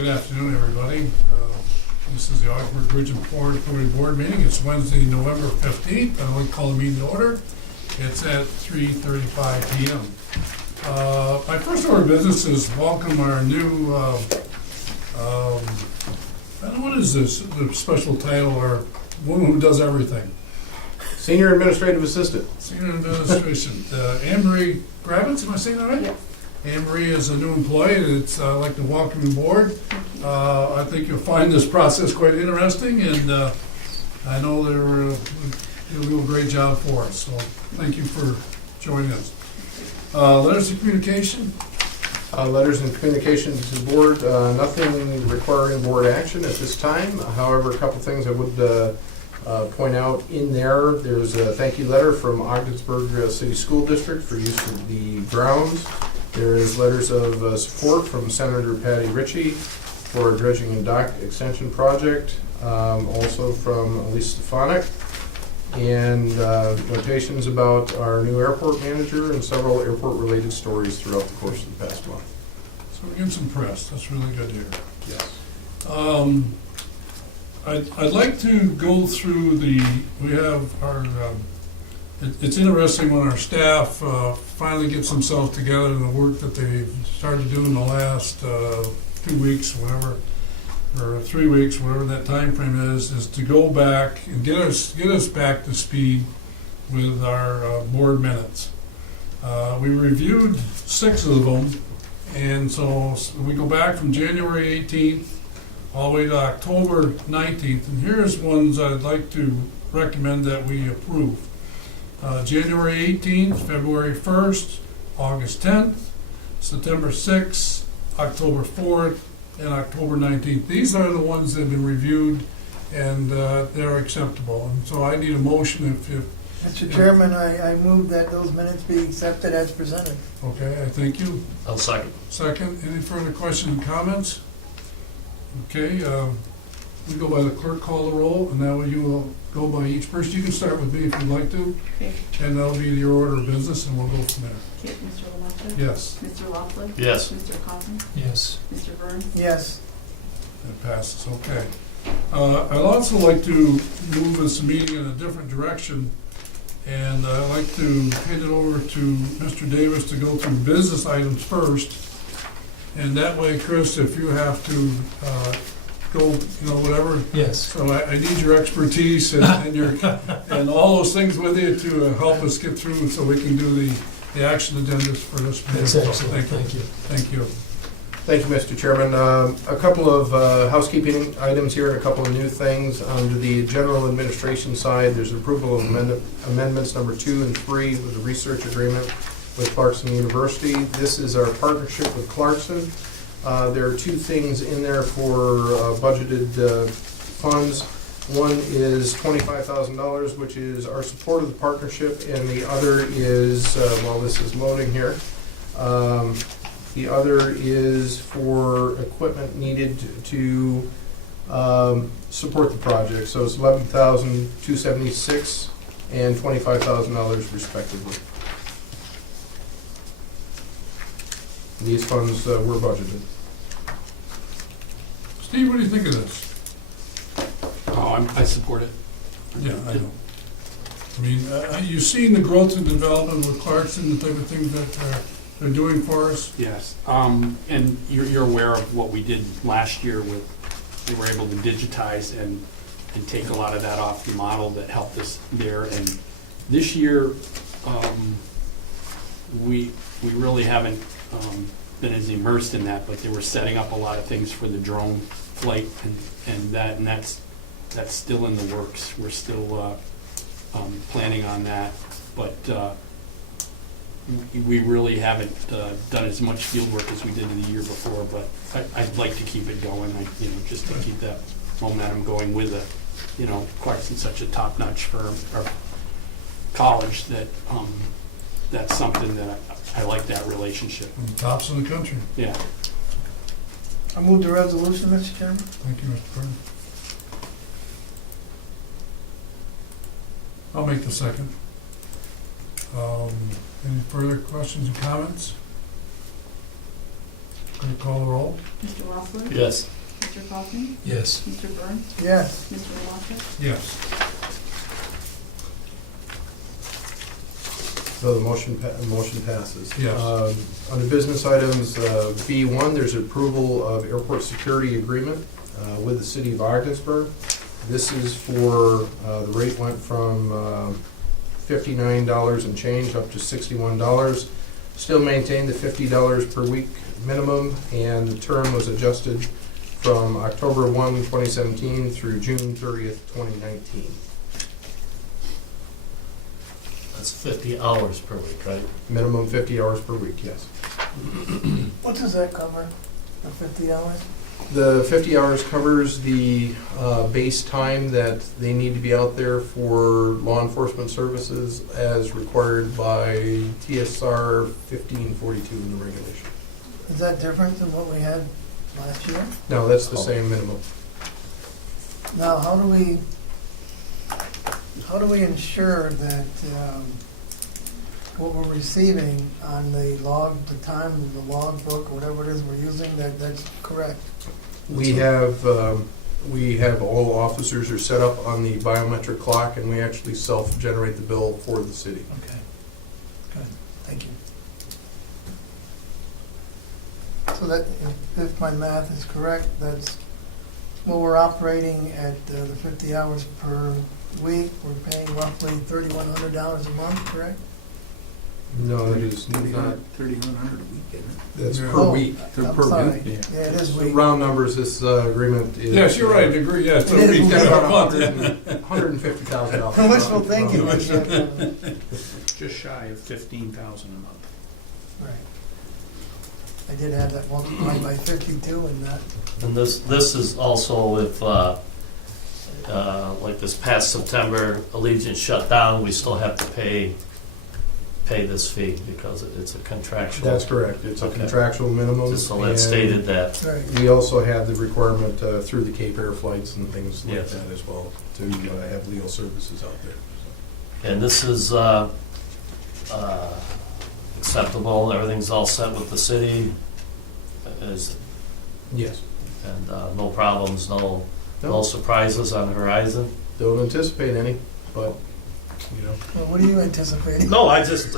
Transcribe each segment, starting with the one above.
Good afternoon, everybody. This is the Ogdensburg Bridge and Port Authority Board meeting. It's Wednesday, November 15th. I'd like to call the meeting to order. It's at 3:35 p.m. My first order of business is welcome our new, I don't know, what is this, the special title, or woman who does everything? Senior Administrative Assistant. Senior Administration. Anne-Marie Gravitz, am I saying that right? Yes. Anne-Marie is a new employee, and I'd like to welcome you aboard. I think you'll find this process quite interesting, and I know you'll do a great job for us, so thank you for joining us. Letters of communication? Letters and communication to the board, nothing requiring board action at this time. However, a couple things I would point out in there. There's a thank you letter from Ogdensburg City School District for use of the grounds. There is letters of support from Senator Patty Ritchie for a dredging and dock extension project, also from Elise Stefanik, and notations about our new airport manager and several airport-related stories throughout the course of the past month. So we're getting some press. That's really good to hear. Yes. I'd like to go through we have our, it's interesting when our staff finally gets themselves together and the work that they've started to do in the last 2 weeks, whatever, or 3 weeks, whatever that time frame is to go back and get us back to speed with our board minutes. We reviewed 6 of them, and so we go back from January 18th all the way to October 19th, and here's ones I'd like to recommend that we approve. January 18th, February 1st, August 10th, September 6th, October 4th, and October 19th. These are the ones that have been reviewed, and they're acceptable. And so I need a motion if Mr. Chairman, I move that those minutes be accepted as presented. okay, I thank you. I'll second. Second, any further questions and comments? Okay, we go by the clerk, call the roll, and now you will go by each person. You can start with me if you'd like to, Okay. and that'll be your order of business, and we'll go from there. Okay, Mr. Lemaitre? Yes, Mr. Lockwood? Yes. Mr. Cosmo? Yes. Mr. Burns? Yes. that passes, okay. I'd also like to move this meeting in a different direction, and I'd like to hand it over to Mr. Davis to go through business items first. And that way, Chris, if you have to go, whatever. Yes. So I need your expertise and your and all those things with you to help us get through, so we can do the action agendas for this meeting. That's excellent. Thank you. Thank you. Thank you, Mr. Chairman. A couple of housekeeping items here and a couple of new things. Under the general administration side, there's approval of amendments number 2 and 3 with the research agreement with Clarkson University. This is our partnership with Clarkson. There are 2 things in there for budgeted funds. One is $25,000, which is our support of the partnership, and the other is, while this is loading here, the other is for equipment needed to support the project. So it's $11,276 and $25,000 respectively. These funds were budgeted. Steve, what do you think of this? Oh, I support it. Yeah, I know. I mean, you've seen the growth and development with Clarkson, the type of things that they're doing for us. Yes, and you're aware of what we did last year with, we were able to digitize and take a lot of that off the model that helped us there. And this year, we really haven't been as immersed in that, but they were setting up a lot of things for the drone flight and that's still in the works. We're still planning on that, but we really haven't done as much field work as we did the year before, but I'd like to keep it going, just to keep that momentum going with Clarkson's such a top-notch firm, or college, that that's something that I like, that relationship. From the tops in the country. Yeah. I move the resolution, Mr. Chairman. Thank you, Mr. Burns. I'll make the second. Any further questions and comments? Can you call the roll? Mr. Lockwood? Yes. Mr. Kaufman? Yes. Mr. Burns? Yes. Mr. Lamont? Yes. So the motion passes. Yes. Under business items, B1, there's approval of airport security agreement with the city of Ogdensburg. This is for, the rate went from $59 and change up to $61. Still maintain the $50 per week minimum, and the term was adjusted from October 1, 2017 through June 30th, 2019. That's 50 hours per week, right? Minimum 50 hours per week, yes. What does that cover, the 50 hours? The 50 hours covers the base time that they need to be out there for law enforcement services as required by TSR 1542 in the regulation. Is that different than what we had last year? No, that's the same minimum. Now, how do we ensure that what we're receiving on the log, the time, the log book, or whatever it is we're using, that's correct? We have all officers are set up on the biometric clock, and we actually self-generate the bill for the city. Okay, good, thank you. So that, if my math is correct, that's, well, we're operating at the 50 hours per week, we're paying roughly $3,100 a month, correct? No, that is not, 3,100 a week, isn't it? that's per Oh, week. I'm per sorry. week, yeah. Yeah, it is So week. round numbers, this agreement is. Yes, you're right, agree, yes, It is we've got about a month, yeah. $150,000. Wishful thinking. Just shy of 15,000 a month. Right. I did have that multiplied by 52 and that. And this is also if, like this past September, Allegiant shut down, we still have to pay this fee because it's a contractual. That's correct. It's a Okay. contractual minimum. Just so that and stated that. Right. We also have the requirement through the Cape Air flights and things like Yes. that as well to have legal services out there. And this is acceptable, everything's all set with the city, Yes. and no problems, no No, surprises on the horizon? don't anticipate any, but, Well, what are you anticipating? No, I just,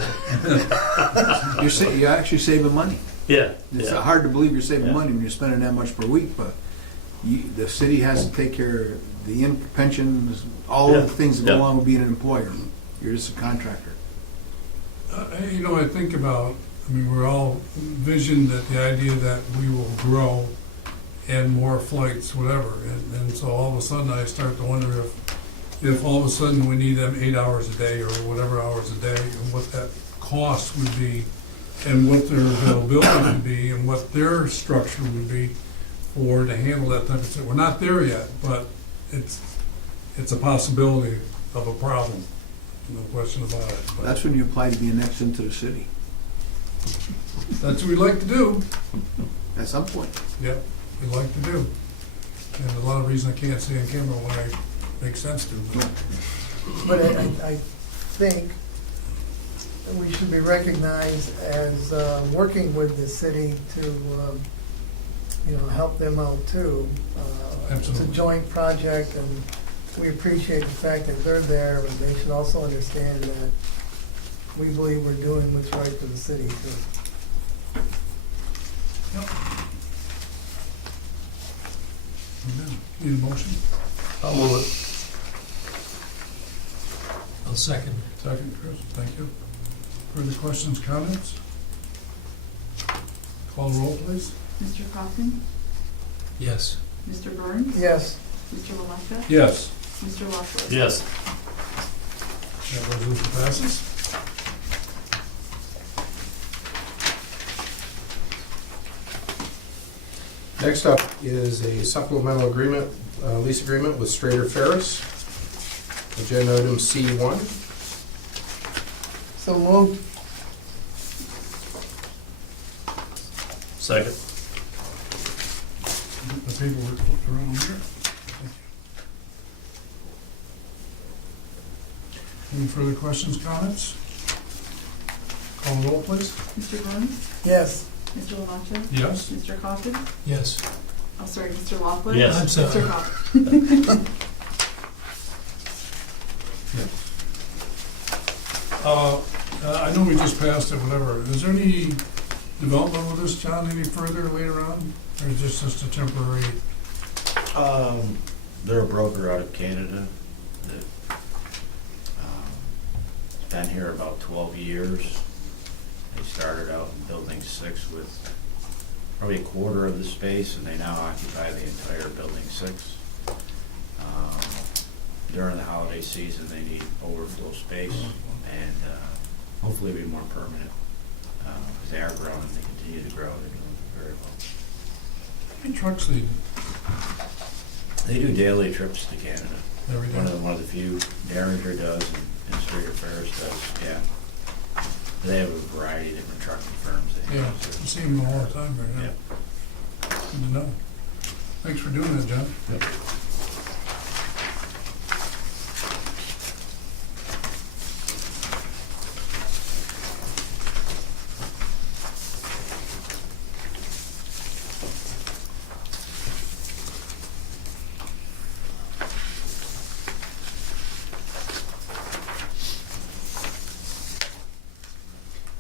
You're actually saving money. yeah, It's yeah. hard to believe you're saving Yeah. money when you're spending that much per week, but the city has to take care of the pensions, all of the Yeah. things that go Yeah. along with being an employer. You're just a contractor. I think about, we're all envisioned that the idea that we will grow and more flights, whatever, and so all of a sudden I start to wonder if all of a sudden we need them 8 hours a day or whatever hours a day, and what that cost would be, and what their availability would be, and what their structure would be for to handle that type of thing. We're not there yet, but it's a possibility of a problem, no question about it. But That's when you apply to be annexed into the city, that's what we like to do. at some point. Yep, we like to do. And a lot of reasons I can't say on camera why it makes sense to. But I think that we should be recognized as working with the city to, help them out too. It's a Absolutely. joint project, and we appreciate the fact that they're there, but they should also understand that we believe we're doing what's right for the city too. Need a motion? I'll move it. I'll second. Second, Chris, thank you. Further questions, comments? Call the roll, please. Mr. Kaufman? Yes. Mr. Burns? Yes, Mr. Lamont? Yes. Mr. Lockwood? Yes. That resolution passes. Next up is a supplemental agreement, lease agreement with Strader Ferris. Agenda item C1. so moved. Second. The paperwork flipped around here. Any further questions, comments? Call the roll, please. Mr. Burns? Yes, Mr. Lamacha? Yes? Mr. Coffin? Yes. I'm sorry, Mr. Lockwood? Yes. I'm sorry. Mr. Coffin? I know we just passed it, whatever. Is there any development with this, John, any further later on? Or is this just a temporary? They're a broker out of Canada that has been here about 12 years. They started out in Building 6 with probably a quarter of the space, and they now occupy the entire Building 6. During the holiday season, they need overflow space, and hopefully be more permanent. Because they are growing, they continue to grow, they're doing very well. How many trucks they, They do daily trips to Canada. every day? One of the few. Derringer does, and Streeter Ferris does, yeah. They have a variety of different trucking firms. They Yeah, use. I see them all the time right now. Yeah. Good to know. Thanks for doing that, John.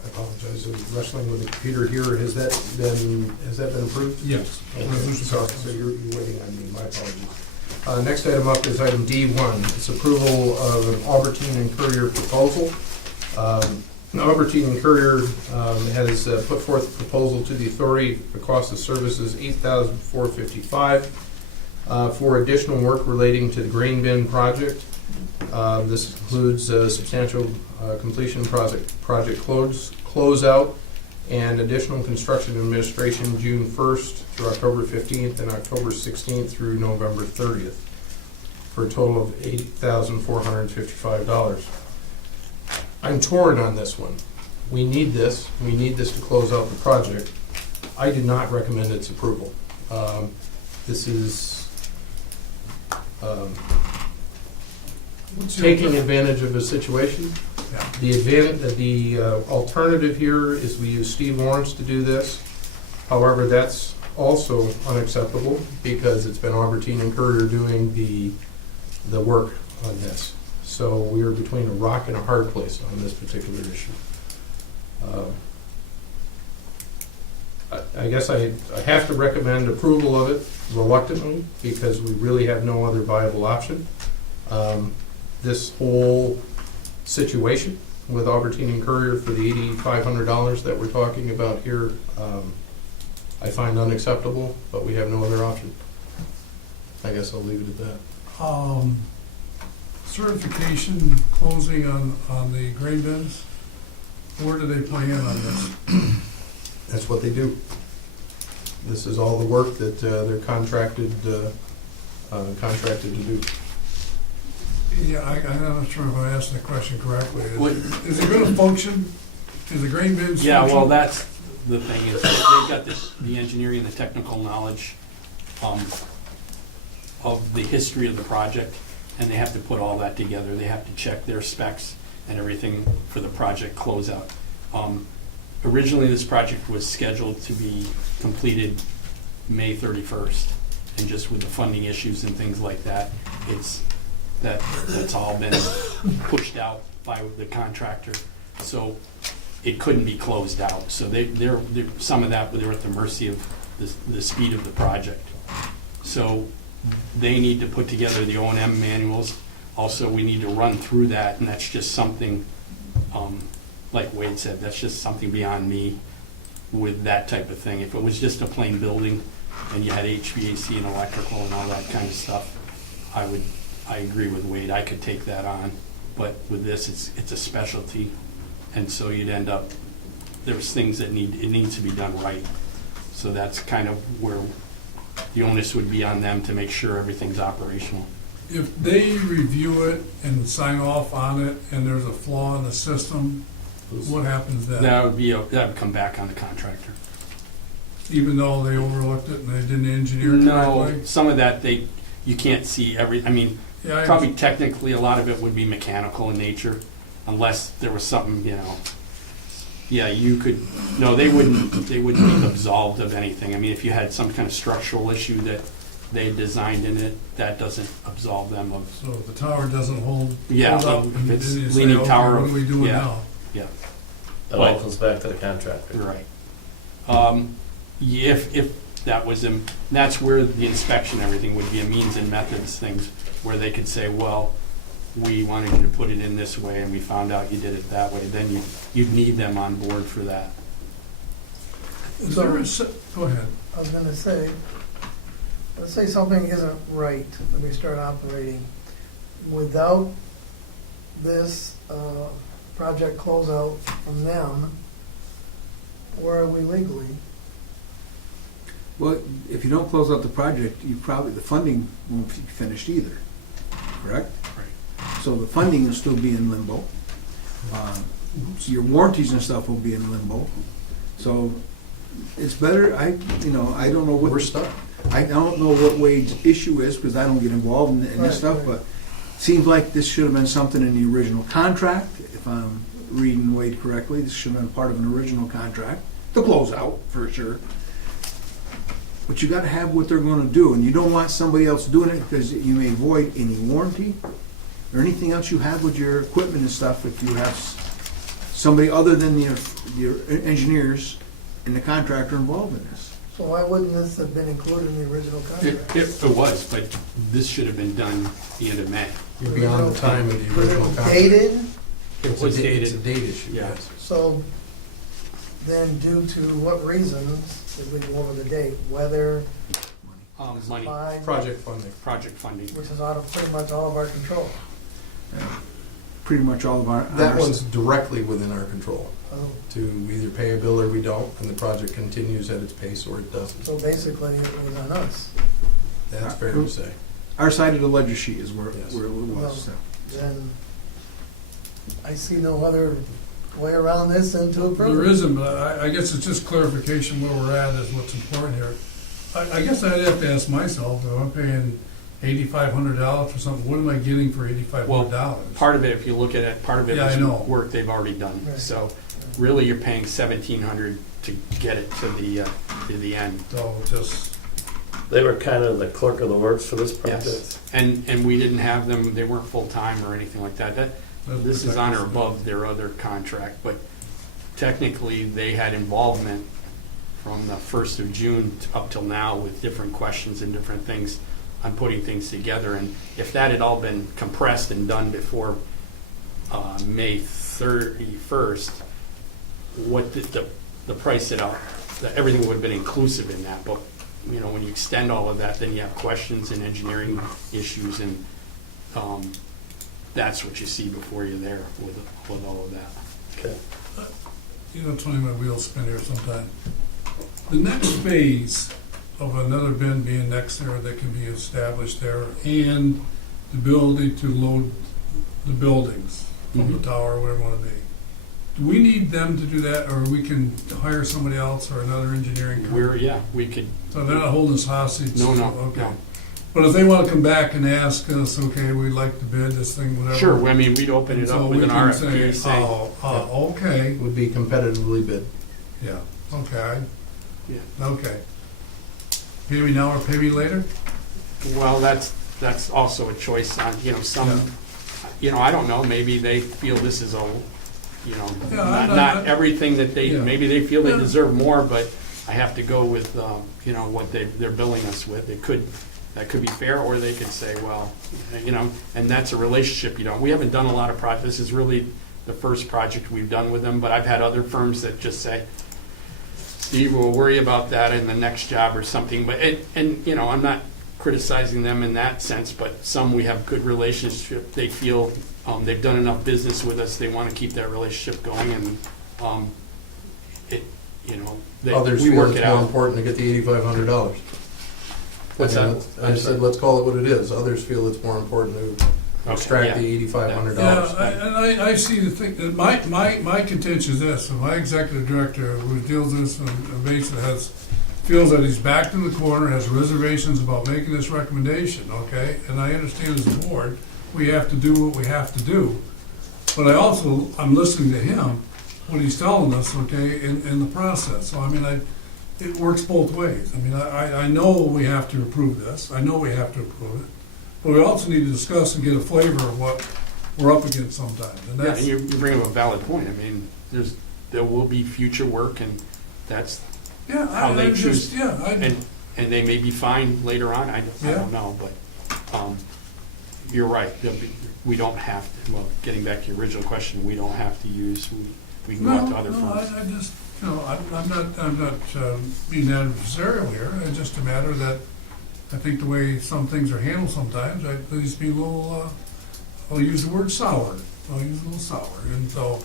I apologize, I was wrestling with the computer here. Has that been approved? Yes. Resolution Sorry, passes. so you're waiting on me, my apologies. Next item up is item D1. It's approval of an Albertine and Courier proposal. Albertine and Courier has put forth a proposal to the authority. The cost of service is $8,455 for additional work relating to the grain bin project. This includes substantial completion project closeout and additional construction administration June 1st through October 15th and October 16th through November 30th for a total of $8,455. I'm torn on this one. We need this to close out the project. I do not recommend its approval. This is What's the taking alter- advantage of a situation. Yeah. The alternative here is we use Steve Lawrence to do this. However, that's also unacceptable because it's been Albertine and Courier doing the work on this. So we are between a rock and a hard place on this particular issue. I guess I have to recommend approval of it reluctantly because we really have no other viable option. This whole situation with Albertine and Courier for the $8,500 that we're talking about here, I find unacceptable, but we have no other option. I guess I'll leave it at that. Certification closing on the grain bins, where do they play in on this? That's what they do. This is all the work that they're contracted to do. Yeah, I'm not sure if I asked that question correctly. What- Is it gonna function? Is the grain bins Yeah, function? well, that's the thing, is they've got the engineering and the technical knowledge of the history of the project, and they have to put all that together. They have to check their specs and everything for the project closeout. Originally, this project was scheduled to be completed May 31st, and just with the funding issues and things like that, that's all been pushed out by the contractor. So it couldn't be closed out. So they're some of that, they're at the mercy of the speed of the project. So they need to put together the O&M manuals. Also, we need to run through that, and that's just something, like Wade said, that's just something beyond me with that type of thing. If it was just a plain building and you had HVAC and electrical and all that kind of stuff, I agree with Wade, I could take that on. But with this, it's a specialty, and so you'd end up, there's things that it needs to be done right. So that's kind of where the onus would be on them to make sure everything's operational. If they review it and sign off on it and there's a flaw in the system, what happens then? That would come back on the contractor. Even though they overlooked it and they didn't engineer it No, correctly? some of that you can't see Yeah, I probably technically a lot of it would be mechanical in nature, unless there was something, Yeah, you could, no, they wouldn't be absolved of anything. I mean, if you had some kind of structural issue that they designed in it, that doesn't absolve them of, So if the tower doesn't hold Yeah, up, if and it's then you say, leaning okay, tower, what are we doing yeah. now? That all comes back to the contractor. right. If that was, that's where the inspection, everything would be a means and methods things, where they could say, well, we wanted you to put it in this way, and we found out you did it that way, then you'd need them on board for that. Is there a se- Go ahead. I was gonna say, let's say something isn't right when we start operating. Without this project closeout from them, where are we legally? Well, if you don't close out the project, you probably, the funding won't be finished either, correct? Right. So the funding will still be in limbo. So your warranties and stuff will be in limbo. So it's better, I don't know what. We're stuck. I don't know what Wade's issue is, because I don't get involved in this Right, stuff, right. but it seems like this should have been something in the original contract, if I'm reading Wade correctly. This should have been part of an original contract, the closeout, for sure. But you gotta have what they're gonna do, and you don't want somebody else doing it, because you may void any warranty or anything else you have with your equipment and stuff, if you have somebody other than your engineers and the contractor involved in this. So why wouldn't this have been included in the original contract? It was, but this should have been done the end of May. You're beyond the time of the Was original it contract. dated? It was It's a dated, date issue, Yeah. yes. So then due to what reasons did we go over the date? Weather, money, supply, Project funding. project funding. which is out of pretty much all of our control. Pretty much all of our. That one's directly within our control, Oh, to either pay a bill or we don't, and the project continues at its pace or it doesn't. so basically it was on us. That's fair to say. Our side of the ledger sheet is where Yes. it was. so. Then I see no other way around this than to approve There it. isn't, but I guess it's just clarification where we're at is what's important here. I guess I'd have to ask myself, if I'm paying $8,500 for something, what am I getting for $8,500? Part of it, if you look at it, part of it Yeah, I know. was work they've already done. Right. So really, you're paying $1,700 to get it to the end. So just, They were kind of the clerk of the works for this project. Yes. And we didn't have them, they weren't full-time or anything like that. This is on or above their other contract, but technically, they had involvement from the 1st of June up till now with different questions and different things on putting things together. And if that had all been compressed and done before May 31st, what the price everything would have been inclusive in that. But, when you extend all of that, then you have questions and engineering issues, and that's what you see before you're there with all of that. Okay. Tony, my wheels spin here sometime. The next phase of another bin being next there that can be established there, and the ability to load the buildings from the Mhm. tower, whatever it want to be. Do we need them to do that, or we can hire somebody else or another engineering company? We could, So they're not holding us hostage? no, Okay. no. But if they want to come back and ask us, okay, we'd like to bid this thing, whatever. Sure, I mean, we'd open it So up we with an can RFP, say, okay, Would be competitively bid. yeah, okay. Yeah. Okay. Pay me now or pay me later? well, that's also a choice on, I don't know, maybe they feel this is not everything that Yeah. maybe they feel they Yeah. deserve more, but I have to go with, what they're billing us with. That could be fair, or they could say, well, and that's a relationship, we haven't done a lot of projects. This is really the first project we've done with them, but I've had other firms that just say, Steve, we'll worry about that in the next job or something, but, I'm not criticizing them in that sense, but some we have good relationship, they feel, they've done enough business with us, they want to keep that relationship going, and, Others we feel work it's it more out. important to get the $8,500. What's that? I said, let's call it what it is. Others feel it's more important to extract yeah. the $8,500. Yeah, I see the thing, my contention is this, so my executive director who deals with this and basically feels that he's backed in the corner, has reservations about making this recommendation, okay? And I understand as a board, we have to do what we have to do. But I'm listening to him, what he's telling us, okay, in the process. So, I mean, it works both ways. I mean, I know we have to approve this, I know we have to approve it, but we also need to discuss and get a flavor of what we're up against sometimes, and Yeah, that's, and you bring up a valid point. I mean, there will be future work, and that's, yeah, how they I just, choose. yeah, and they may be fine later on, I Yeah. don't know, but, you're right. We don't have to, well, getting back to your original question, we don't have to use, we can go out to other no, firms. I just, you know, I'm not being adversarial here, it's just a matter that I think the way some things are handled sometimes, I please be a little, I'll use the word sour, and so,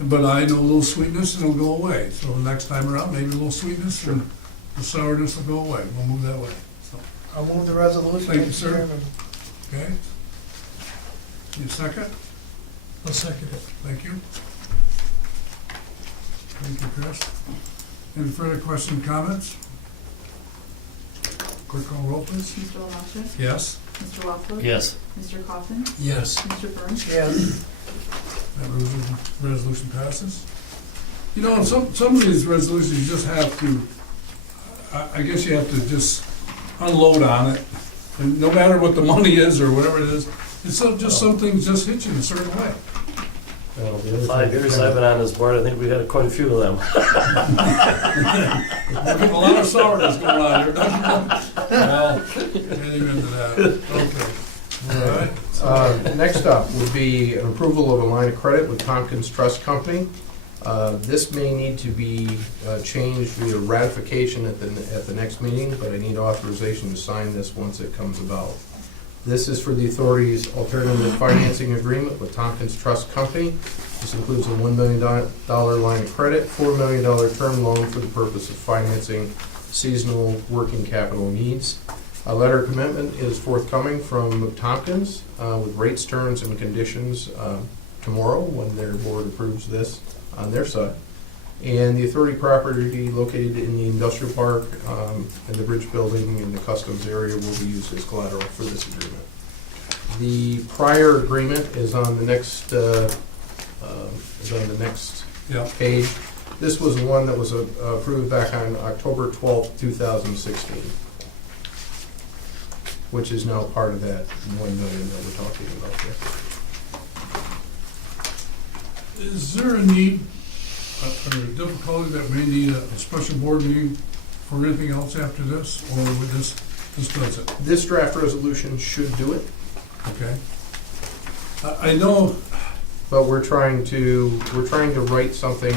but I know a little sweetness and it'll go away, so the next time around, maybe a little sweetness and the sourness will go away, we'll move that way, so, I'll move the resolution, Thank you, Mr. sir. Chairman. okay? Need a second? I'll second it. Thank you. Thank you, Chris. Any further questions, comments? Quick call roll, please. Mr. LaRosa? Yes. Mr. Lockwood? Yes. Mr. Coffin? Yes. Mr. Burns? Yes, That resolution passes. You know, some of these resolutions, you just have to, I guess you have to just unload on it. And no matter what the money is or whatever it is, it's just some things just hit you in a certain way. 5 years I've been on this board, I think we had quite a few of them. We're getting a lot of sourness going on here, don't you? Well, get him into that. Okay. All right. Next up would be an approval of a line of credit with Tompkins Trust Company. This may need to be changed via ratification at the next meeting, but I need authorization to sign this once it comes about. This is for the authority's alternative financing agreement with Tompkins Trust Company. This includes a $1 million line of credit, $4 million term loan for the purpose of financing seasonal working capital needs. A letter of commitment is forthcoming from Tompkins with rates, terms, and conditions tomorrow when their board approves this on their side. And the authority property located in the industrial park and the bridge building in the customs area will be used as collateral for this agreement. The prior agreement is on the next Yeah. page. This was one that was approved back on October 12th, 2016, which is now part of that $1 million that we're talking about here. Is there a need, or a difficulty that may need a special board meeting for anything else after this, or would this does it? This draft resolution should do it, Okay. I know, but we're trying to write something.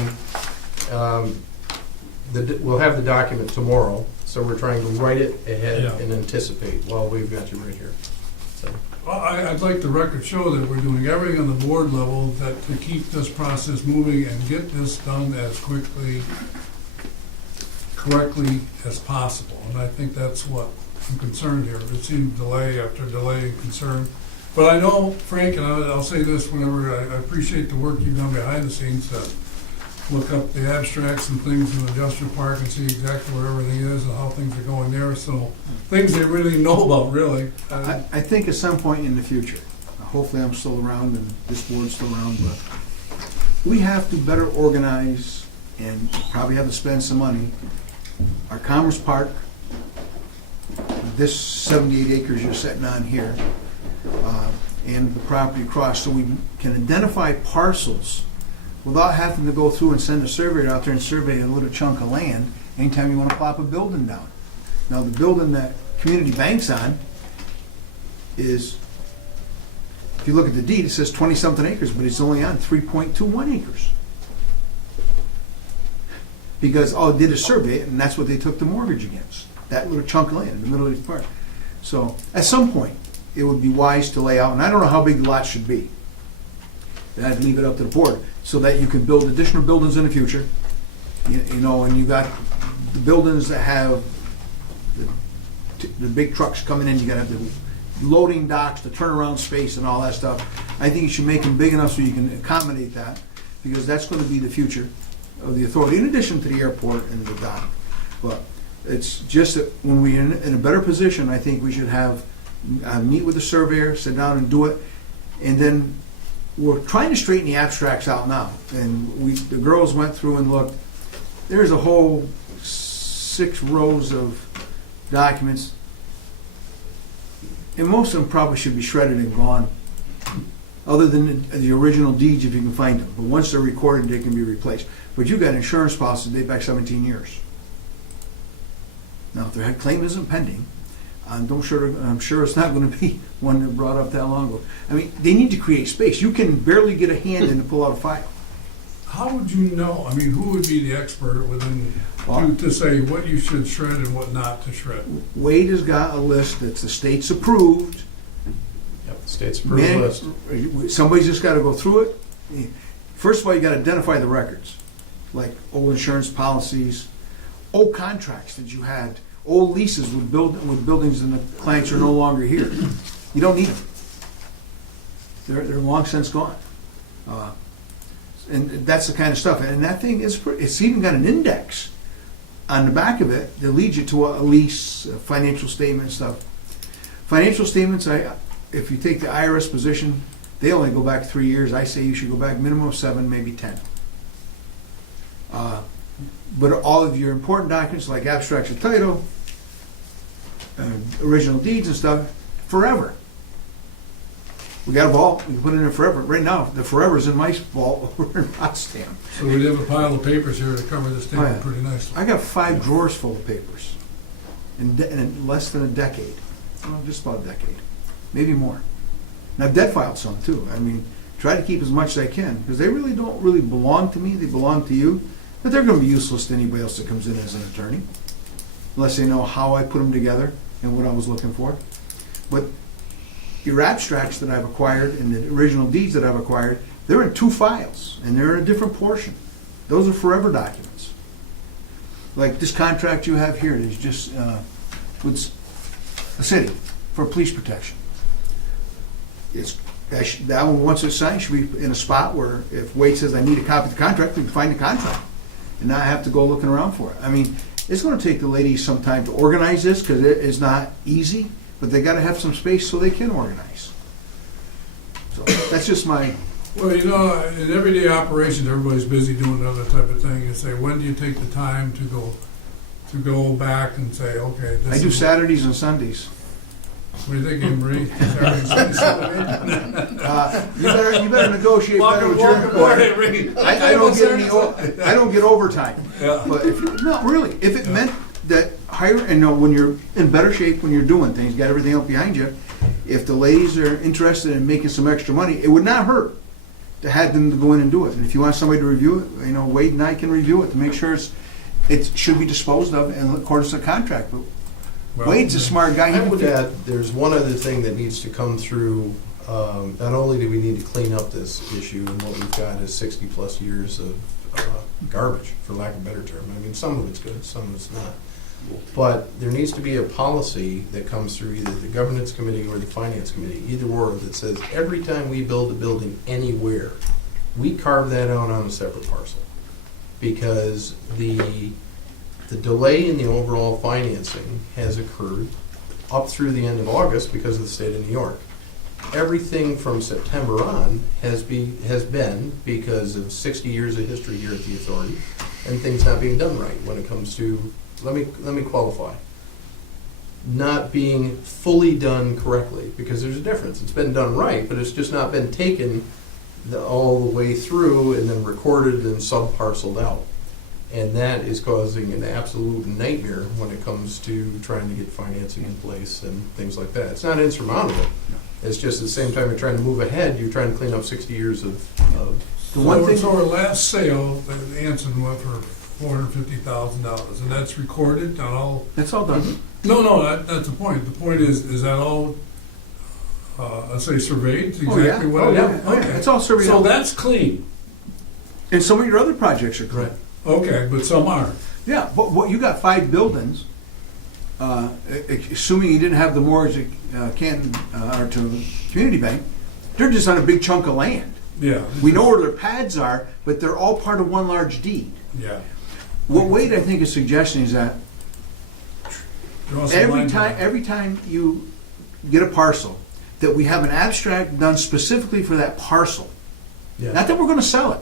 We'll have the document tomorrow, so we're trying to write it ahead Yeah. and anticipate while we've got you right here. So, well, I'd like the record show that we're doing everything on the board level that to keep this process moving and get this done as quickly, correctly as possible. And I think that's what I'm concerned here. It seemed delay after delay and concern. But I know, Frank, and I'll say this whenever, I appreciate the work you've done behind the scenes to look up the abstracts and things in the industrial park and see exactly where everything is and how things are going there. So things they really know about, really. I think at some point in the future, hopefully I'm still around and this board's still around, but we have to better organize and probably have to spend some money. Our Commerce Park, this 78 acres you're sitting on here, and the property across, so we can identify parcels without having to go through and send a surveyor out there and survey a little chunk of land anytime you want to plop a building down. Now, the building that Community Bank's on is, if you look at the deed, it says 20-something acres, but it's only on 3.21 acres. Because all it did is survey it, and that's what they took the mortgage against, that little chunk of land in the middle of the park. So, at some point, it would be wise to lay out, and I don't know how big the lot should be. And I'd leave it up to the board, so that you can build additional buildings in the future. You know, and you got the buildings that have the big trucks coming in, you gotta have the loading docks, the turnaround space and all that stuff. I think you should make them big enough so you can accommodate that, because that's gonna be the future of the authority, in addition to the airport and the dock. But it's just that when we're in a better position, I think we should have, meet with the surveyor, sit down and do it, and then we're trying to straighten the abstracts out now, and the girls went through and looked. There's a whole 6 rows of documents, and most of them probably should be shredded and gone, other than the original deeds if you can find them. But once they're recorded, they can be replaced. But you got insurance policies that date back 17 years. Now, if their claim isn't pending, I'm sure it's not going to be one that brought up that long ago. I mean, they need to create space. You can barely get a hand in to pull out a file. How would you know? I mean, who would be the expert within to say what you should shred and what not to shred? Wade has got a list that's the state's approved. Yep, the state's approved list. Somebody's just got to go through it. First of all, you got to identify the records, like old insurance policies, old contracts that you had, old leases with buildings and the clients are no longer here. You don't need them. They're long since gone. And that's the kind of stuff. And that thing it's even got an index on the back of it that leads you to a lease, a financial statement stuff. Financial statements, if you take the IRS position, they only go back 3 years. I say you should go back minimum of 7, maybe 10. But all of your important documents like abstracts of title, original deeds and stuff, forever. We got a vault, we can put it in there forever. Right now, the forever's in my vault over in Potsdam. So we'd have a pile of papers here to cover this table pretty nicely. I got 5 drawers full of papers in less than a decade. Well, just about a decade, maybe more. And I've dead filed some too. I mean, try to keep as much as I can because they really don't really belong to me. They belong to you, but they're going to be useless to anybody else that comes in as an attorney, unless they know how I put them together and what I was looking for. But your abstracts that I've acquired and the original deeds that I've acquired, they're in 2 files and they're in a different portion. Those are forever documents. Like this contract you have here is just with the city for police protection. That one, once it's signed, should be in a spot where if Wade says I need a copy of the contract, we can find the contract and not have to go looking around for it. I mean, it's going to take the ladies some time to organize this because it is not easy, but they got to have some space so they can organize. So that's just my. Well, you know, in everyday operations, everybody's busy doing another type of thing. You say, when do you take the time to go back and say, okay, this I do is- Saturdays and Sundays. What do you think, Marie? You better negotiate better with your. I don't get overtime. Yeah. But no, really, if it meant that when you're in better shape when you're doing things, got everything else behind you, if the ladies are interested in making some extra money, it would not hurt to have them to go in and do it. And if you want somebody to review it, Wade and I can review it to make sure it should be disposed of in accordance to the contract. But Well, Wade's a smart guy. I would add, there's one other thing that needs to come through. Not only do we need to clean up this issue, and what we've got is 60-plus years of garbage, for lack of a better term. I mean, some of it's good, some of it's not. But there needs to be a policy that comes through either the governance committee or the finance committee, either or, that says every time we build a building anywhere, we carve that out on a separate parcel. Because the delay in the overall financing has occurred up through the end of August because of the state of New York. Everything from September on has been because of 60 years of history here at the authority and things not being done right when it comes to, let me qualify, not being fully done correctly, because there's a difference. It's been done right, but it's just not been taken all the way through and then recorded and sub-parceled out. And that is causing an absolute nightmare when it comes to trying to get financing in place and things like that. It's not insurmountable. It's just at the same time you're trying to move ahead, you're trying to clean up 60 years of So our last sale, the Anson went for $450,000, and that's recorded on all. That's all done. No, that's the point. The point is that all, let's say, surveyed exactly what it is? Okay. It's all surveyed. So that's clean. And some of your other projects are clean. Right. Okay, but some aren't. Yeah, but what you got 5 buildings. Assuming you didn't have the mortgage Canton or to the community bank, they're just on a big chunk of land. Yeah. We know where their pads are, but they're all part of one large deed. Yeah. What Wade I think is suggesting is that every time you get a parcel, that we have an abstract done specifically for that parcel, Not that we're gonna sell it,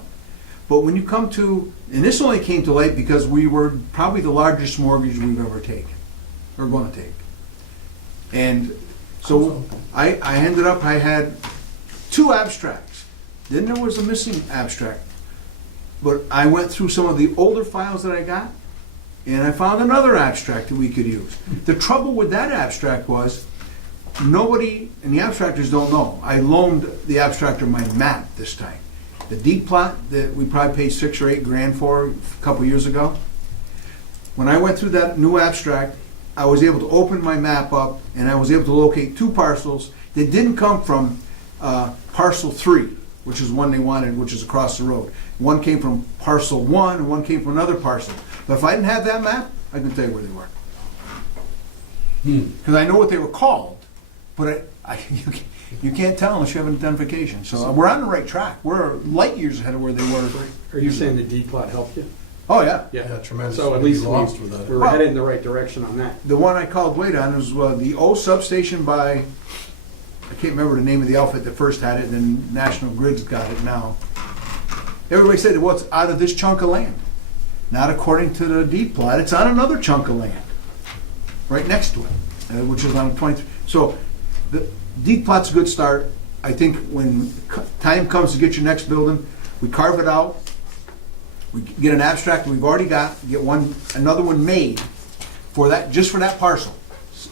but when you come to, and this only came to light because we were probably the largest mortgage we've ever taken, or gonna take. And so I ended up, I had 2 abstracts. Then there was a missing abstract. But I went through some of the older files that I got, and I found another abstract that we could use. The trouble with that abstract was, nobody, and the abstractors don't know, I loaned the abstractor my map this time. The deed plot that we probably paid $6 or $8 grand for a couple years ago. When I went through that new abstract, I was able to open my map up, and I was able to locate 2 parcels that didn't come from parcel 3, which is one they wanted, which is across the road. One came from parcel 1, and one came from another parcel. But if I didn't have that map, I can tell you where they were. Because I know what they were called, but you can't tell unless you have an identification. So we're on the right track. We're light years ahead of where they were. Are you saying the deed plot helped you? Oh, yeah. Yeah, tremendous. So at least lost with that. we were headed in the right direction on that. The one I called Wade on was the old substation by, I can't remember the name of the outfit that first had it, and then National Grid's got it now. Everybody said, well, it's out of this chunk of land. Not according to the deed plot. It's on another chunk of land, right next to it, which is on 23. So the deed plot's a good start. I think when time comes to get your next building, we carve it out. We get an abstract that we've already got, get another one made for that, just for that parcel.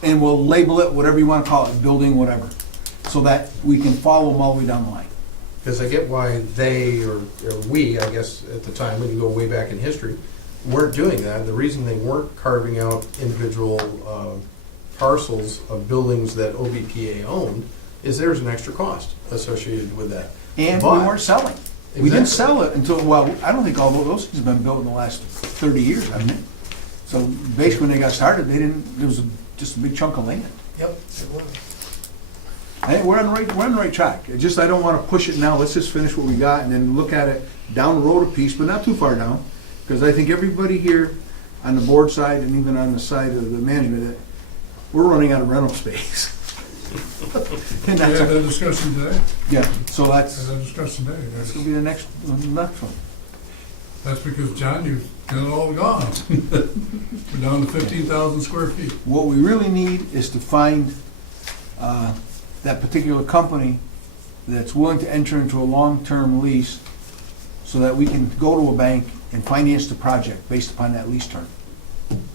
And we'll label it whatever you want to call it, building, whatever, so that we can follow them all the way down the line. Because I get why they, or we, I guess, at the time, when you go way back in history, weren't doing that. The reason they weren't carving out individual parcels of buildings that OBPA owned is there's an extra cost associated with that. And But- we weren't selling. We didn't sell it until, well, I don't think all of those things have been built in the last 30 years, haven't they? So basically, when they got started, there was just a big chunk of land. Yep, it was. I think we're on the right track. It's just, I don't want to push it now. Let's just finish what we got and then look at it down the road a piece, but not too far down. Because I think everybody here on the board side and even on the side of the management, we're running out of rental space. And We that's had that discussion today. yeah, so We that's had that discussion today. going to be the next one. That's because, John, you've got it all gone. We're down to 15,000 square feet. What we really need is to find that particular company that's willing to enter into a long-term lease so that we can go to a bank and finance the project based upon that lease term.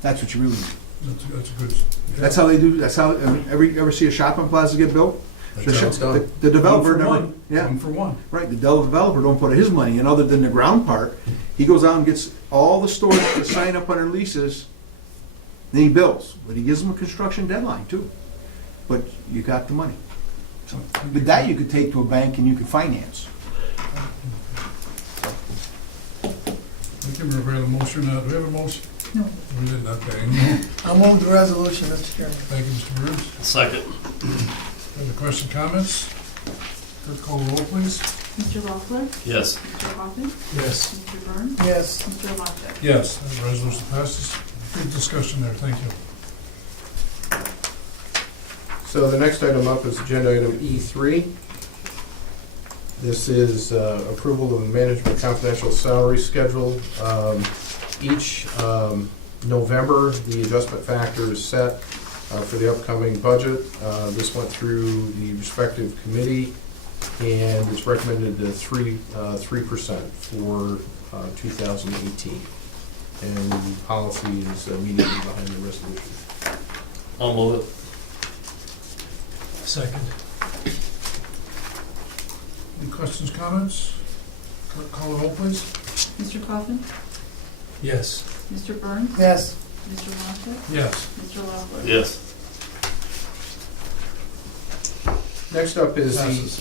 That's what you really need. That's a good. That's how they do, that's how, ever see a shopping plaza get built? That's how it's done. The developer One for never, one. yeah, One for one. right, the developer don't put his money in other than the ground part. He goes out and gets all the stores to sign up on their leases, then he bills, but he gives them a construction deadline too. But you got the money. But that you could take to a bank and you could finance. We can prepare the motion. Do we have a motion? No. We did not, okay. I'll move the resolution, Mr. Chairman. Thank you, Mr. Bruce. Second. Any question, comments? Clerk, call the roll, please. Mr. Loeffler? Yes. Mr. Hoffman? Yes. Mr. Byrne? Yes, Mr. Longo? Yes, the resolution passes. Good discussion there, thank you. So the next item up is agenda item E3. This is approval of the management confidential salary schedule. Each November, the adjustment factor is set for the upcoming budget. This went through the respective committee, and it's recommended 3% for 2018. And the policy is immediately behind the resolution. I'll move it. Second. Any questions, comments? Clerk, call the roll, please. Mr. Coffin? Yes. Mr. Byrne? yes, Mr. Longo? Yes. Mr. Loeffler? Yes. Next up is the Passes.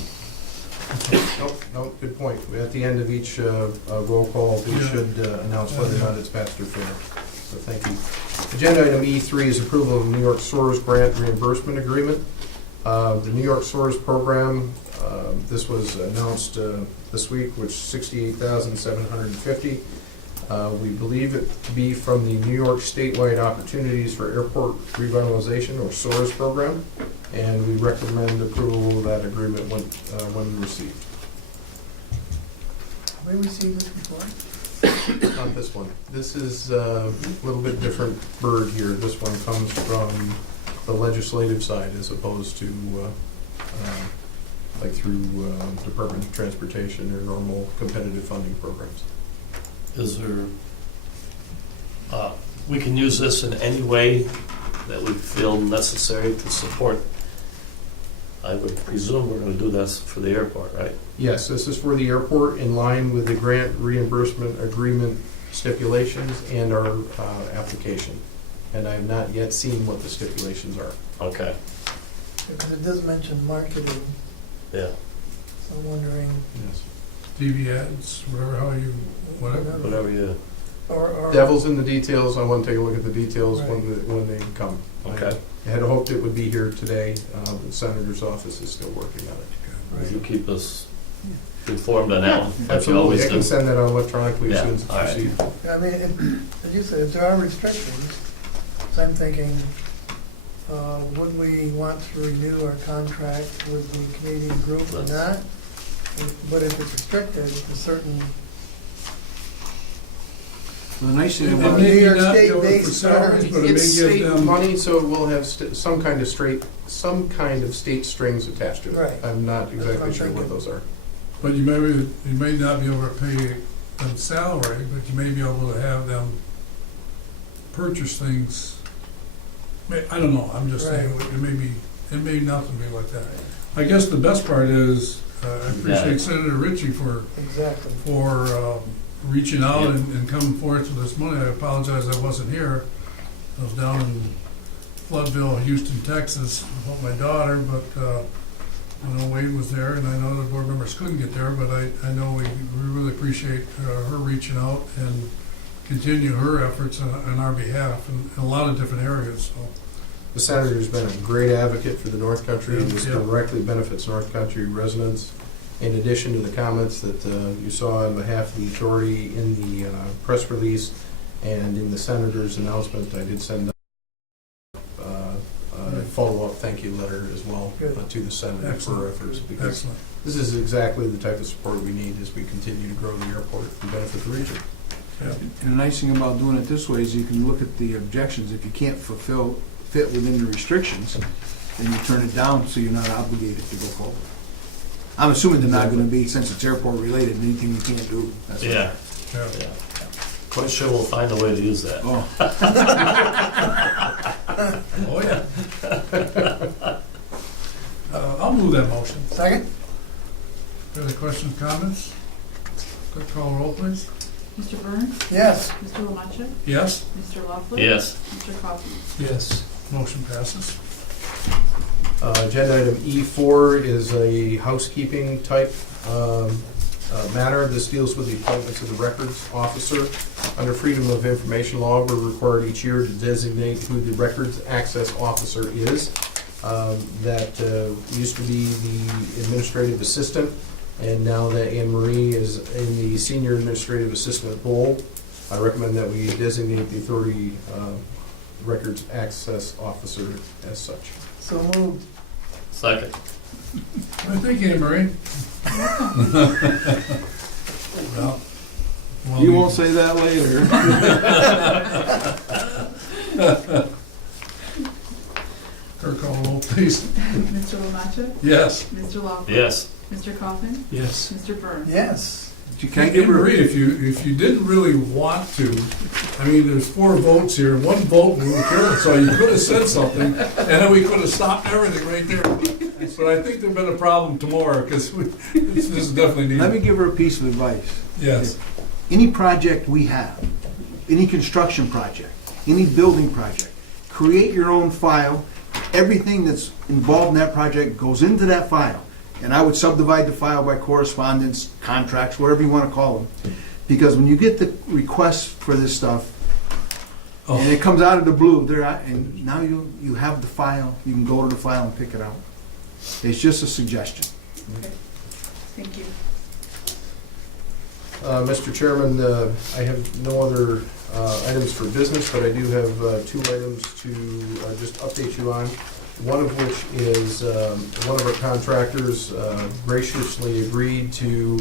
Nope, good point. At the end of each roll call, we should announce whether or not it's passed or failed. So thank you. Agenda item E3 is approval of the New York SOARS grant reimbursement agreement. The New York SOARS program, this was announced this week, which is $68,750. We believe it to be from the New York Statewide Opportunities for Airport Revitalization, or SOARS program, and we recommend approval of that agreement when received. we receive this before? Not this one. This is a little bit different bird here. This one comes from the legislative side as opposed to like through Department of Transportation or normal competitive funding programs. Is there, we can use this in any way that we feel necessary to support. I would presume we're gonna do this for the airport, right? Yes, this is for the airport in line with the grant reimbursement agreement stipulations and our application. And I have not yet seen what the stipulations are. Okay, Because it does mention marketing, yeah, so I'm wondering, Yes. TV ads, whatever. whatever you, or. Devil's in the details. I want to take a look at the details when they come. okay. I had hoped it would be here today. The Senator's office is still working on it. Would you keep us informed on that one? like you Absolutely. always I can do? send that out electronically as Yeah, soon as it's all right. received. I mean, as you said, if there are restrictions, so I'm thinking, would we want to renew our contract with the Canadian group or not? But if it's restricted to certain, The nice thing It about may New York not State go for based salaries, but it It's may state give them. money, so it will have some kind of state strings attached to it. Right. I'm not That's what exactly I'm sure what thinking. those are. But you may not be able to pay them salary, but you may be able to have them purchase things. I don't know, I'm just saying, it may nothing be like that. I guess the best part is, I appreciate Senator Ritchie for exactly. Reaching out and coming forth with this money. I apologize I wasn't here. I was down in Floodville, Houston, Texas with my daughter, but I know Wade was there, and I know the board members couldn't get there, but I know we really appreciate her reaching out and continue her efforts on our behalf in a lot of different areas, so. The Senator's been a great advocate for the North Country. This Yeah. directly benefits North Country residents. In addition to the comments that you saw on behalf of the authority in the press release and in the Senator's announcement, I did send a follow-up thank you letter as well to the Senator for her efforts, because Excellent. this is exactly the type of support we need as we continue to grow the airport and benefit the region. Yeah. And the nice thing about doing it this way is you can look at the objections. If you can't fit within the restrictions, then you turn it down so you're not obligated to go forward. I'm assuming they're not gonna be, since it's airport related, anything you can't do. That's what- Yeah, Yeah. yeah. Quite sure we'll find a way to use that. Oh, Oh, yeah. I'll move that motion. Second? Any questions, comments? Clerk call roll, please. Mr. Burns? Yes. Mr. Lamacha? Yes, Mr. Lockwood? Yes, Mr. Kaufman? Yes. motion passes. Agenda item E4 is a housekeeping type matter. This deals with the appointments of the records officer. Under Freedom of Information law, we're required each year to designate who the records access officer is. That used to be the administrative assistant, and now that Anne Marie is in the senior administrative assistant role, I recommend that we designate the authority records access officer as such. So moved. second. Thank you, Anne Marie. Well, you won't say that later. Clerk call roll, please. Mr. Lamacha? Yes. Mr. Lockwood? Yes, Mr. Kaufman? Yes. Mr. Burns? Yes. You can't give Anne her, Marie, if you didn't really want to, I mean, there's 4 votes here, 1 vote we were careless, so you could have said something, and then we could have stopped everything right there. But I think there'd been a problem tomorrow, because this is definitely let me needed. give her a piece of advice. Yes, Any project we have, any construction project, any building project, create your own file. Everything that's involved in that project goes into that file. And I would subdivide the file by correspondence, contracts, whatever you want to call them. Because when you get the requests for this stuff, and it comes out of the blue, and now you have the file, you can go to the file and pick it out. It's just a suggestion. Thank you. Mr. Chairman, I have no other items for business, but I do have 2 items to just update you on. One of which is one of our contractors graciously agreed to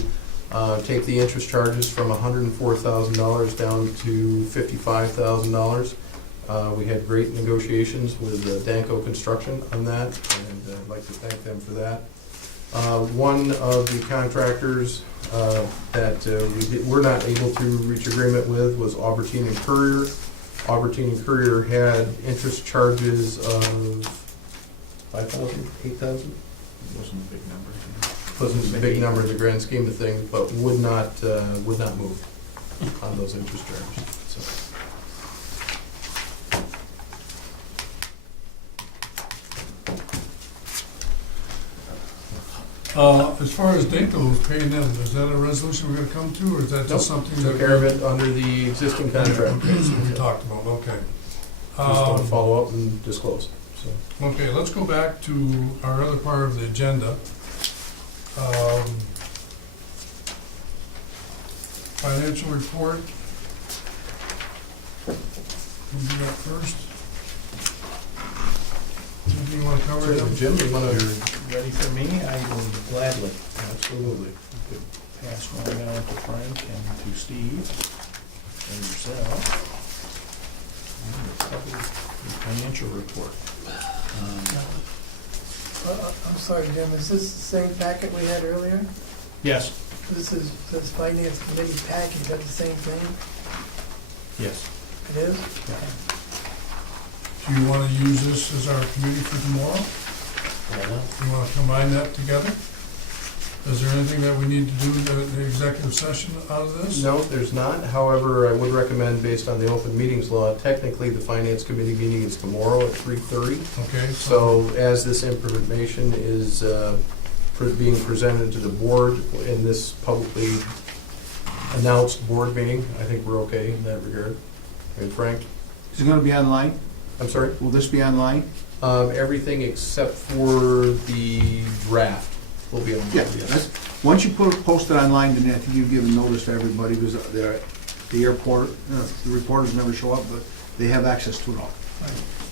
take the interest charges from $104,000 down to $55,000. We had great negotiations with Danco Construction on that, and I'd like to thank them for that. One of the contractors that we're not able to reach agreement with was Albertine and Courier. Albertine and Courier had interest charges of $5,000, $8,000? Wasn't a big number. Wasn't a big number in the grand scheme of things, but would not move on those interest charges. So. As far as Danko paying them, is that a resolution we're gonna come to, or is that Nope, just something? took that care of it under the existing contract. Okay, so we talked about, okay. Just want to follow up and disclose. So. Okay, let's go back to our other part of the agenda. Financial report. We'll do that first. Anything you want to cover, Jim? Jim, you want to? Ready for me? I will gladly Absolutely. pass one down to Frank and to Steve and yourself. And a couple of the financial report. I'm sorry, Jim, is this the same packet we had earlier? Yes, This is, this finance committee packet, is that the same thing? yes. It is? Do you want to use this as our committee for tomorrow? You want to combine that together? Is there anything that we need to do in the executive session out of this? No, there's not. However, I would recommend, based on the open meetings law, technically the finance committee meeting is tomorrow at 3:30. Okay, So as this information is being presented to the board in this publicly announced board meeting, I think we're okay in that regard. And Frank, Is it gonna be online? I'm sorry? Will this be online? Everything except for the draft will be on. Yeah, that's, once you post it online, then I think you give a notice to everybody, because they're at the airport, the reporters never show up, but they have access to it all.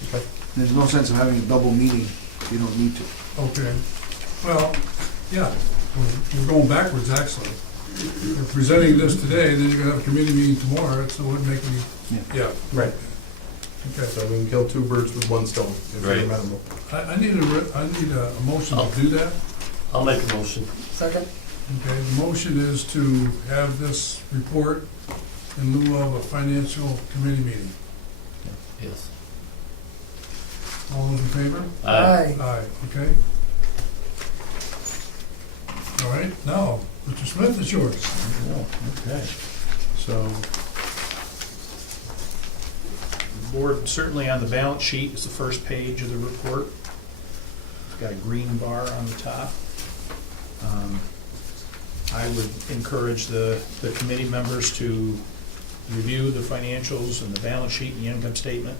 Okay. There's no sense of having a double meeting if you don't need to. okay. Well, yeah, we're going backwards, actually. We're presenting this today, then you're gonna have a committee meeting tomorrow, so it wouldn't make any, yeah. Right. Okay, So we can kill two birds with one stone, if you're Right. amenable. I need a motion to do that. I'll make a motion. Second? Okay, the motion is to have this report in lieu of a financial committee meeting. Yes. All those in favor? Aye. Aye, okay. All right, now, Mr. Smith, it's yours. Okay. So, the board, certainly on the balance sheet is the first page of the report. It's got a green bar on the top. I would encourage the committee members to review the financials and the balance sheet and the income statement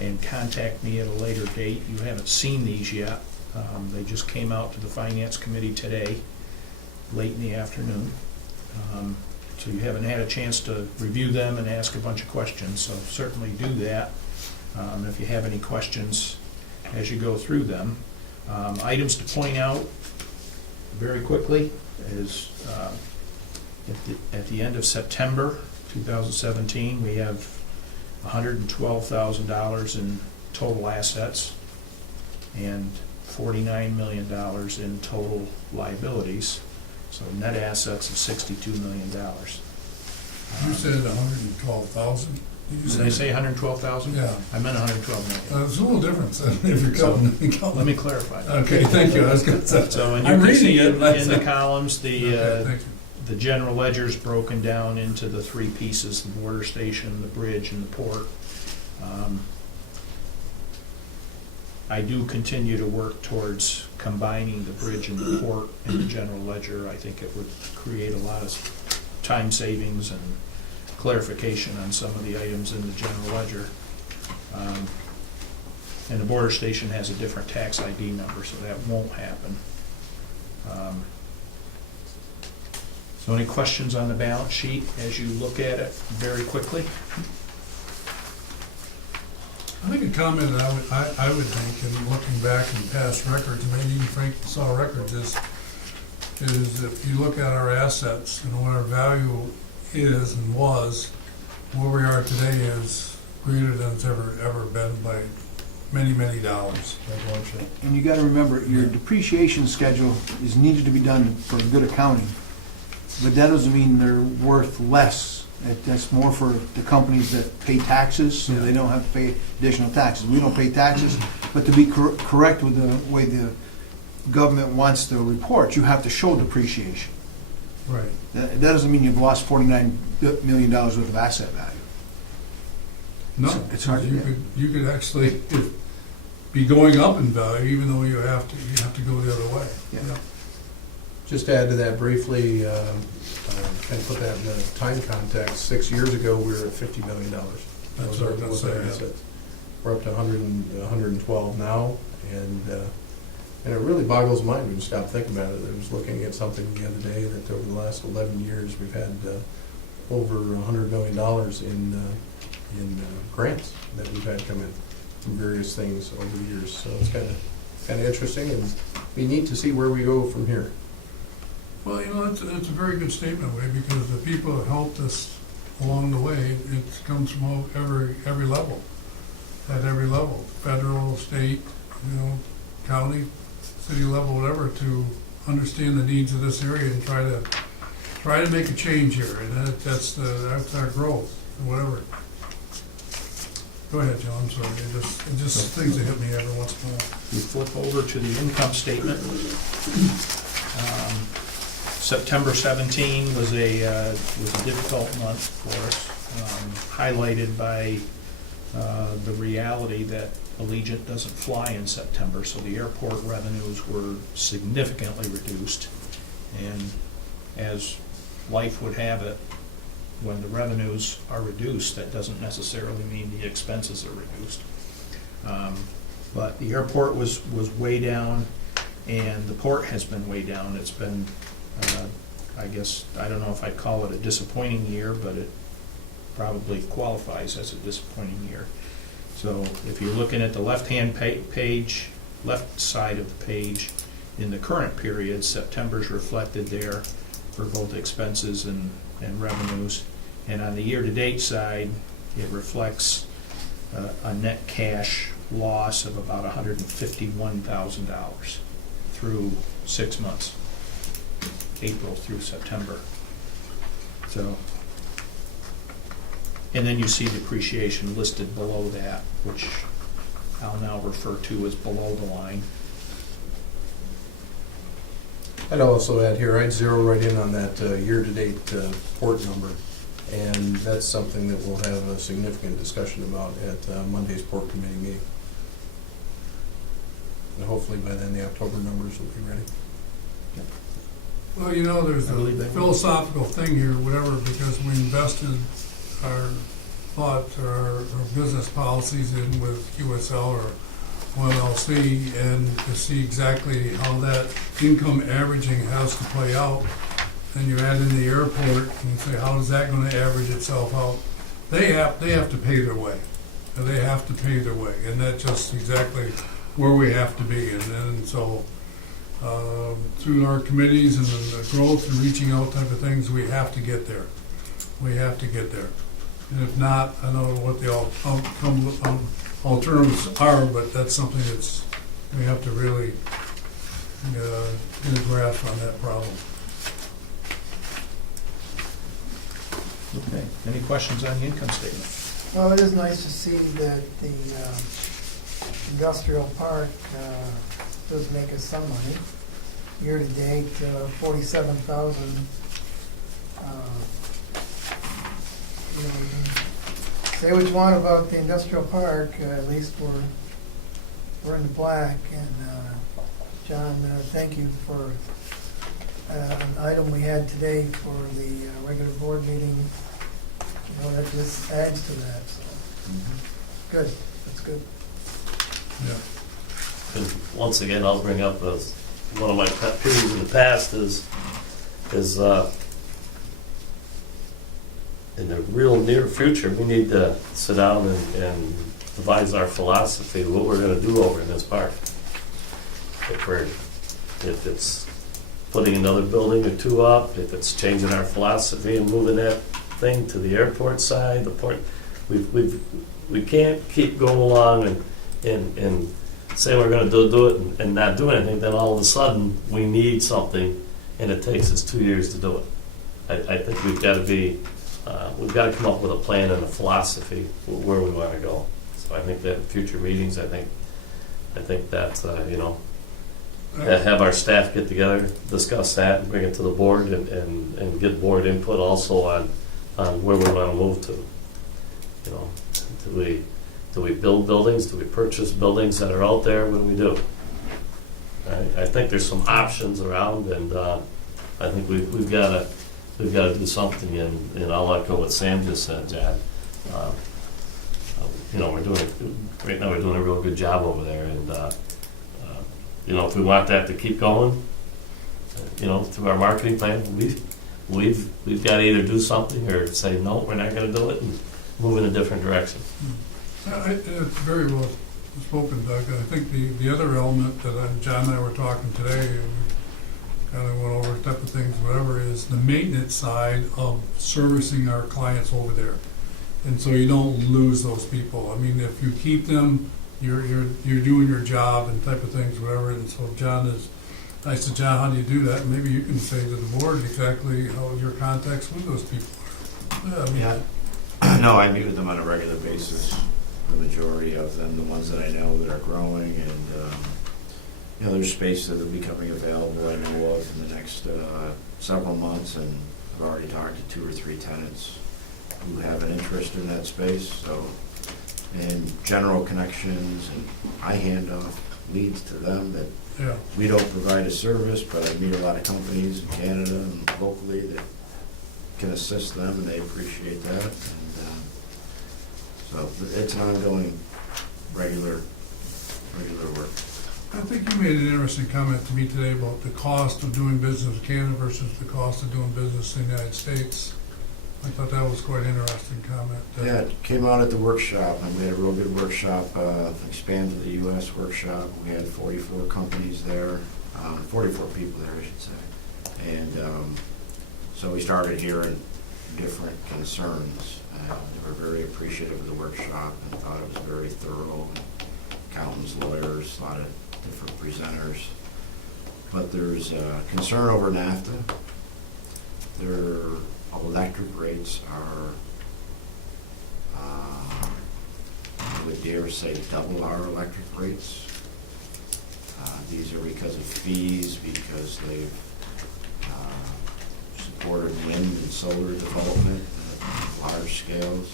and contact me at a later date. You haven't seen these yet. They just came out to the finance committee today, late in the afternoon. So you haven't had a chance to review them and ask a bunch of questions, so certainly do that. If you have any questions as you go through them. Items to point out very quickly is at the end of September 2017, we have $112,000 in total assets and $49 million in total liabilities. So net assets of $62 million. You said 112,000? Did I say 112,000? Yeah. I meant 112 million. There's a little difference if you're counting. Let me clarify that. Okay, thank you, I was gonna say. So, and you I'm can reading see it, but in the columns, Okay, thank you. the general ledger's broken down into the three pieces, the border station, the bridge, and the port. I do continue to work towards combining the bridge and the port and the general ledger. I think it would create a lot of time savings and clarification on some of the items in the general ledger. And the border station has a different tax ID number, so that won't happen. So any questions on the balance sheet as you look at it very quickly? I think a comment that I would make, in looking back in past records, maybe even Frank saw records, is is if you look at our assets and what our value is and was, where we are today is greater than it's ever been by many, many dollars. And you gotta remember, your depreciation schedule is needed to be done for good accounting, but that doesn't mean they're worth less. That's more for the companies that pay taxes, so they don't have to pay additional taxes. We don't pay taxes, but to be correct with the way the government wants to report, you have to show depreciation. Right. That doesn't mean you've lost $49 million worth of asset value. No, It's hard to you get. you could actually be going up in value, even though you have to go the other way. Yeah. Just to add to that briefly, kind of put that in the time context, 6 years ago, we were at $50 million. That's what I was gonna say, yeah. assets. We're up to 112 now, and it really boggles the mind when you stop thinking about it. I was looking at something the other day that over the last 11 years, we've had over $100 million in grants that we've had come in from various things over the years. So it's kind of interesting, and we need to see where we go from here. Well, you know, it's a very good statement, Wade, because the people that helped us along the way, it comes from every level, at every level, federal, state, county, city level, whatever, to understand the needs of this area and try to make a change here, and that's our growth, or whatever. Go ahead, Joe, I'm sorry, it just things that hit me every once in a while. You flip over to the income statement. September 17 was a difficult month for us, highlighted by the reality that Allegiant doesn't fly in September, so the airport revenues were significantly reduced. And as life would have it, when the revenues are reduced, that doesn't necessarily mean the expenses are reduced. But the airport was way down, and the port has been way down. It's been, I guess, I don't know if I'd call it a disappointing year, but it probably qualifies as a disappointing year. So if you're looking at the left-hand page, left side of the page, in the current period, September's reflected there for both expenses and revenues. And on the year-to-date side, it reflects a net cash loss of about $151,000 through 6 months, April through September. So, and then you see depreciation listed below that, which I'll now refer to as below the line. I'd also add here, I'd zero right in on that year-to-date port number, and that's something that we'll have a significant discussion about at Monday's port committee meeting. And hopefully by then the October numbers will be ready. Well, there's I believe they a will. philosophical thing here, whatever, because we invested our business policies in with QSL or OLLC, and to see exactly how that income averaging has to play out. Then you add in the airport and you say, how is that going to average itself out? They have to pay their way. They have to pay their way, and that's just exactly where we have to be. And then so through our committees and the growth and reaching out type of things, we have to get there. We have to get there. And if not, I don't know what the alternatives are, but that's something that's, we have to really get a grasp on that problem. Okay. Any questions on the income statement? Well, it is nice to see that the industrial park does make us some money. Year-to-date, 47,000. Say what you want about the industrial park, at least we're in the black. And John, thank you for an item we had today for the regular board meeting. That just adds to that. So good, that's good. Yeah. And once again, I'll bring up as one of my pet peeves in the past is in the real near future, we need to sit down and devise our philosophy of what we're going to do over in this park. If it's putting another building or two up, if it's changing our philosophy and moving that thing to the airport side, the port, we can't keep going along and say we're gonna do it and not do anything, then all of a sudden, we need something, and it takes us 2 years to do it. I think we've gotta we've gotta come up with a plan and a philosophy where we wanna go. So I think that in future meetings, I think that, have our staff get together, discuss that, and bring it to the board, and get board input also on where we wanna move to. You know, do we build buildings? Do we purchase buildings that are out there? What do we do? I think there's some options around, and I think we've got to do something. And I'll echo what Sam just said, Chad. We're doing a real good job over there, and if we want that to keep going, through our marketing plan, we've got to either do something or say no, we're not going to do it, and move in a different direction. It's very well spoken, Doug. I think the other element that John and I were talking today, and we kind of went over type of things, whatever, is the maintenance side of servicing our clients over there. And so you don't lose those people. I mean, if you keep them, you're doing your job and type of things, whatever. And so I said, John, how do you do that? And maybe you can say to the board exactly how your contacts with those people are. No, I meet with them on a regular basis, the majority of them, the ones that I know that are growing, and there's space that will be coming available, I know of, in the next several months, and I've already talked to 2 or 3 tenants who have an interest in that space, so, and general connections, and I hand off leads to them that we don't provide a service, but I meet a lot of companies in Canada and locally that can assist them, and they appreciate that. And so it's an ongoing, regular work. I think you made an interesting comment to me today about the cost of doing business in Canada versus the cost of doing business in the United States. I thought that was quite an interesting comment. Yeah, it came out at the workshop, and we had a real good workshop, expanded the U.S. workshop. We had 44 companies there, 44 people there, I should say. And so we started hearing different concerns. They were very appreciative of the workshop and thought it was very thorough. Accountants, lawyers, a lot of different presenters. But there's concern over NAFTA. Their electric rates are, I would dare say, double our electric rates. These are because of fees, because they've supported wind and solar development at large scales.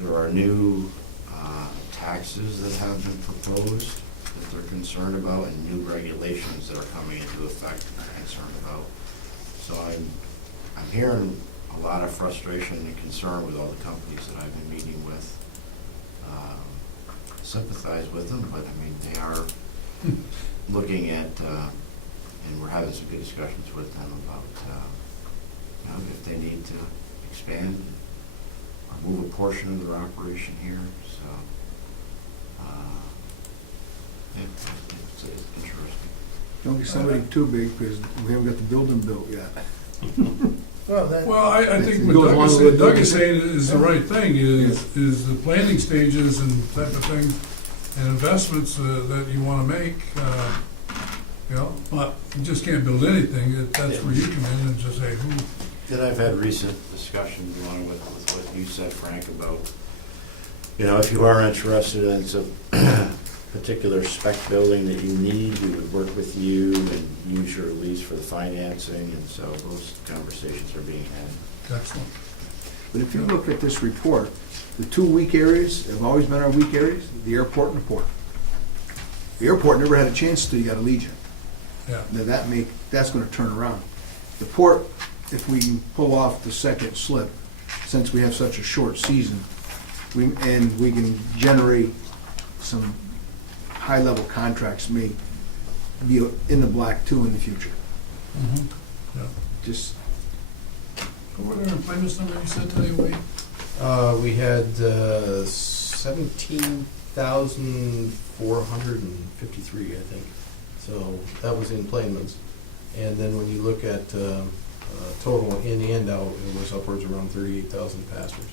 There are new taxes that have been proposed that they're concerned about, and new regulations that are coming into effect that they're concerned about. So I'm hearing a lot of frustration and concern with all the companies that I've been meeting with. Sympathize with them, but I mean, they are looking at, and we're having some good discussions with them about, if they need to expand or move a portion of their operation here. So, it's interesting. Don't get somebody too big, because we haven't got the building built yet. Well, I think Go what along with Doug Doug. is saying is the right thing, is the planning stages and type of things and investments that you want to make, but you just can't build anything. That's where you come in and just say, And I've had recent discussions along with what you said, Frank, about, if you are interested in some particular spec building that you need, we would work with you and use your lease for the financing, and so those conversations are being had. excellent. But if you look at this report, the 2 weak areas have always been our weak areas, the airport and the port. The airport never had a chance till you got a Legion. Yeah. Now that's gonna turn around. The port, if we can pull off the second slip, since we have such a short season, we can generate some high-level contracts, may be in the black too in the future. Yeah. Just, What were their employment number you said today, Wade? We had 17,453, I think. So that was in Plainman's. And then when you look at total in and out, it was upwards around 38,000 passengers.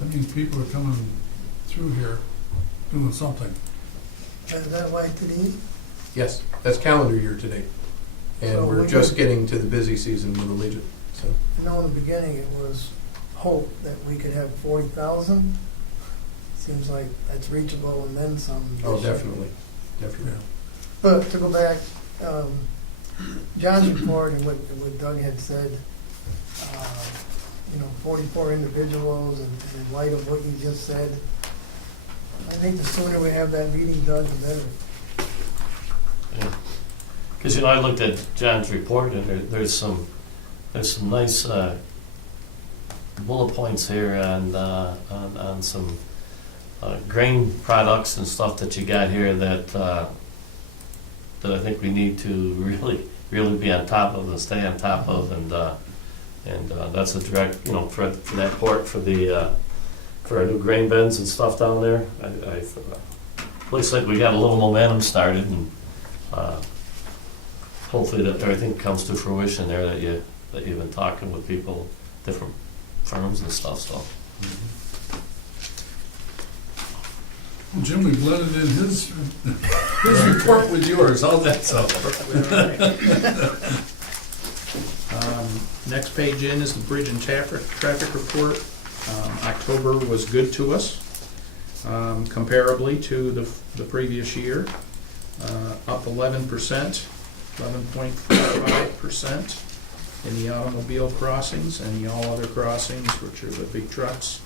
That means people are coming through here doing something. Is that YTD? Yes, that's calendar year to date. And So we're we just could- getting to the busy season with Allegiant, so. I know in the beginning it was hope that we could have 40,000. Seems like that's reachable and then some. Oh, this year. definitely, definitely. But to go back, John's report and what Doug had said, 44 individuals, and in light of what you just said, I think the sooner we have that meeting done, the better. Because, I looked at John's report, and there's some nice bullet points here on some grain products and stuff that you got here that I think we need to really be on top of and stay on top of, and that's a direct, for that port for our new grain bins and stuff down there. Looks like we got a little momentum started, and hopefully that everything comes to fruition there, that you've been talking with people, different firms and stuff, so. Well, Jim, we blended in his report with yours. How's that sound? Next page in is the bridge and traffic report. October was good to us, comparably to the previous year. Up 11%, 11.45% in the automobile crossings, and the all other crossings, which are the big trucks,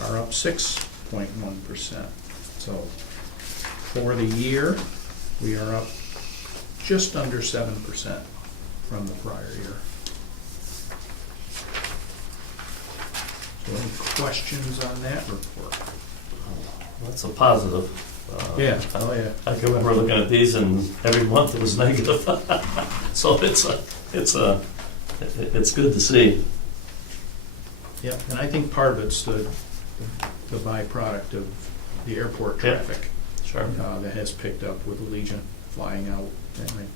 are up 6.1%. So for the year, we are up just under 7% from the prior year. So any questions on that report? That's a positive. Yeah, oh yeah. I can remember looking at these, and every month it was negative. So it's good to see. Yep, and I think part of it's the byproduct of the airport traffic Sure. that has picked up with Allegiant flying out. And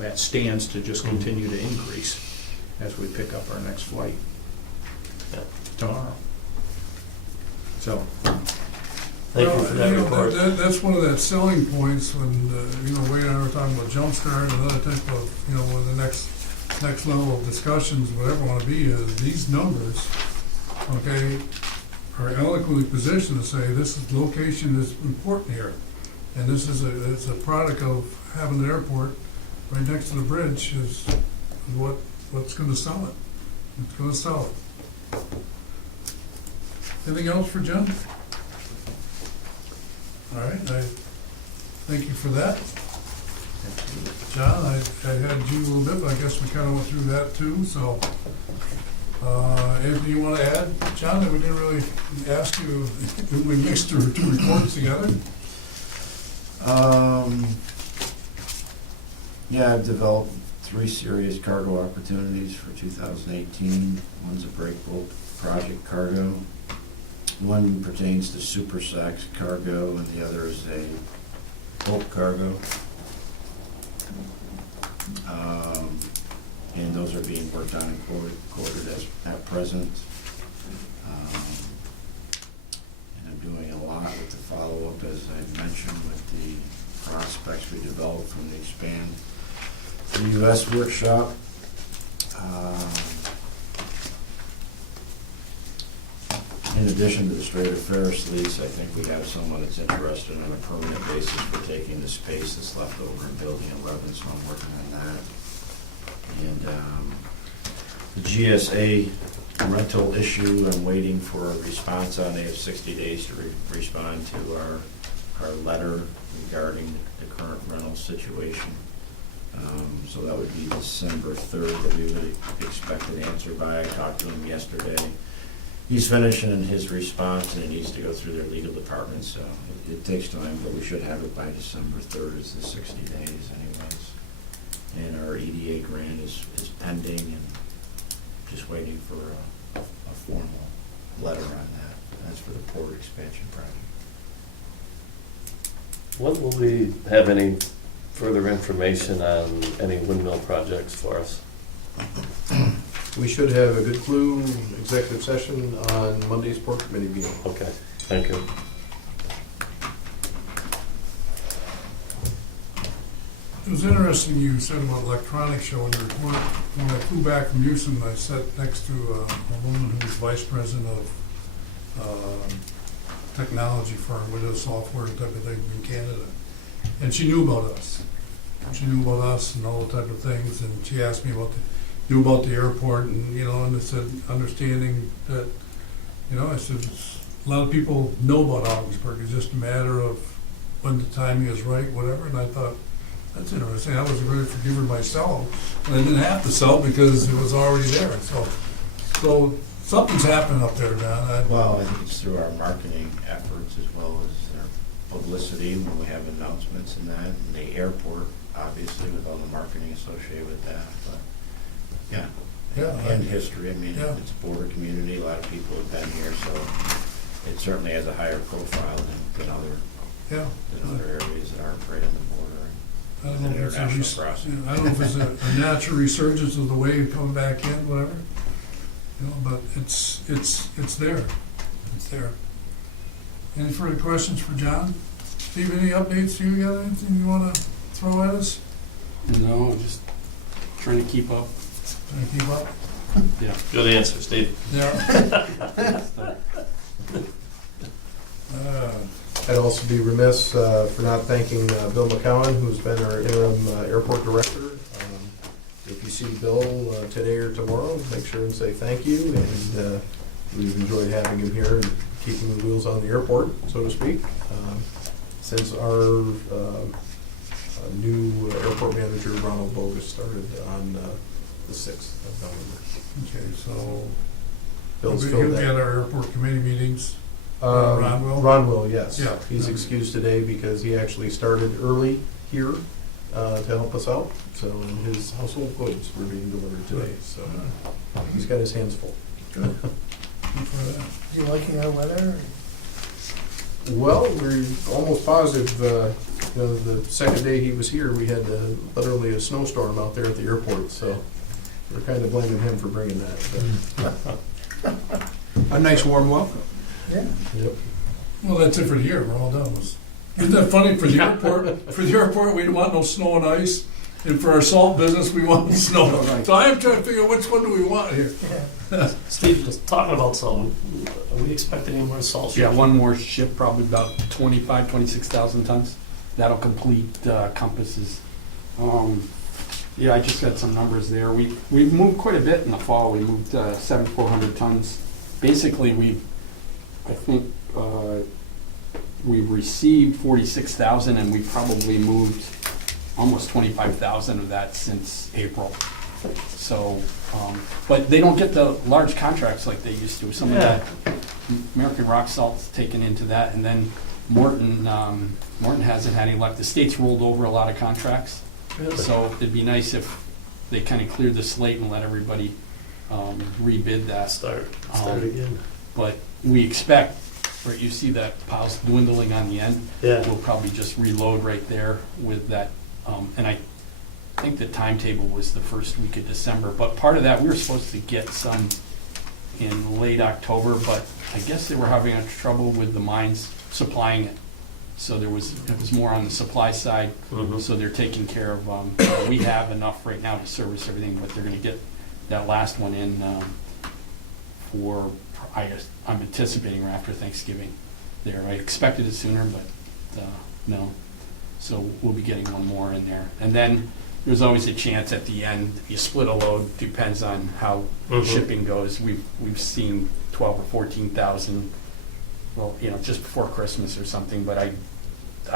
that stands to just continue to increase as we pick up our next flight tomorrow. So, Thank you for that report. That's one of the selling points when, Wade and I were talking about Jumpstart and other type of, when the next level of discussions, whatever want to be, is these numbers, okay, are eloquently positioned to say this location is important here. And this is it's a product of having the airport right next to the bridge is what's going to sell it. It's going to sell it. Anything else for Jim? All right, I thank you for that. John, I had you a little bit, but I guess we kind of went through that too, so. Anything you want to add, John, that we didn't really ask you, if we mixed the two reports together? Yeah, I've developed 3 serious cargo opportunities for 2018. One's a break bulk project cargo. One pertains to super sacks cargo, and the other is a bulk cargo. And those are being worked on and quoted at present. And I'm doing a lot with the follow-up, as I mentioned, with the prospects we developed from the Expand the U.S. workshop. In addition to the Strait of Ferris lease, I think we have someone that's interested on a permanent basis for taking the space that's left over in Building 11, so I'm working on that. And the GSA rental issue, I'm waiting for a response on. They have 60 days to respond to our letter regarding the current rental situation. So that would be December 3rd that we would expect an answer by. I talked to him yesterday. He's finishing his response, and it needs to go through their legal department, so it takes time, but we should have it by December 3rd, is the 60 days anyways. And our EDA grant is pending, and just waiting for a formal letter on that. That's for the port expansion project. When will we have any further information on any windmill projects for us. We should have a good clue executive session on Monday's port committee meeting. Okay, thank you. It was interesting you said about electronics show in your report. When I flew back from Houston, I sat next to a woman who was vice president of technology firm, Windows software type of thing in Canada. And she knew about us. She knew about us and all the type of things, and she asked me knew about the airport, and, you know, and I said, understanding that, you know, I said, a lot of people know about Ogdensburg. It's just a matter of when the timing is right, whatever, and I thought, that's interesting. I was ready for giving myself, and I didn't have to sell because it was already there. So something's happening up there, man. Well, I think it's through our marketing efforts as well as our publicity when we have announcements and that, and the airport, obviously, with all the marketing associated with that, but, yeah. Yeah, And history, I mean, Yeah. it's a border community, a lot of people have been here, so it certainly has a higher profile than yeah. other areas that aren't right on the border. I don't know if it's International crossing. I don't know if it's a natural resurgence of the wave coming back in, whatever. You know, but it's there. It's there. Any further questions for John? Steve, any updates? You got anything you want to throw at us? No, just trying to keep up. Trying to keep up? Yeah. Good answer, Steve. Yeah. I'd also be remiss for not thanking Bill McCowan, who's been our interim airport director. If you see Bill today or tomorrow, make sure and say thank you, and we've enjoyed having him here and keeping the wheels on the airport, so to speak, since our new airport manager, Ronald Bogus, started on the 6th of November. Okay, so Bill's he'll filled be at that. our airport committee meetings. Ron will? Ron will, yes. Yeah. He's excused today because he actually started early here to help us out. So his household goods were being delivered today, so he's got his hands full. Good. Good for that. Is he liking our weather? Well, we're almost positive, you know, the second day he was here, we had literally a snowstorm out there at the airport, so we're kind of blaming him for bringing that. but- A nice warm welcome. Yeah. Yep. Well, that's it for the year. We're all done. Isn't that funny? For the airport, we don't want no snow and ice, and for our salt business, we want snow. Right. So I am trying to figure out which one do we want here. Yeah. Steve, just talking about salt, are we expecting any more salt? Yeah, one more ship, probably about 26,000 tons. That'll complete Compass's. Yeah, I just got some numbers there. We've moved quite a bit in the fall. We moved 7,400 tons. Basically, I think we've received 46,000, and we probably moved almost 25,000 of that since April. So, but they don't get the large contracts like they used to. Some of that American Rock Salt's taken into that, and then Morton hasn't had any luck. The state's rolled over a lot of contracts, so it'd be nice if they kind of cleared the slate and let everybody rebid that. Start again. But we expect, or you see that pile's dwindling on the end. Yeah. We'll probably just reload right there with that. And I think the timetable was the first week of December. But part of that, we were supposed to get some in late October, but I guess they were having trouble with the mines supplying it. So it was more on the supply side. Mhm. So they're taking care of, we have enough right now to service everything, but they're gonna get that last one in I'm anticipating after Thanksgiving there. I expected it sooner, but no. So we'll be getting one more in there. And then there's always a chance at the end, you split a load, depends on how shipping goes. We've seen 12 or 14,000, well, just before Christmas or something, but I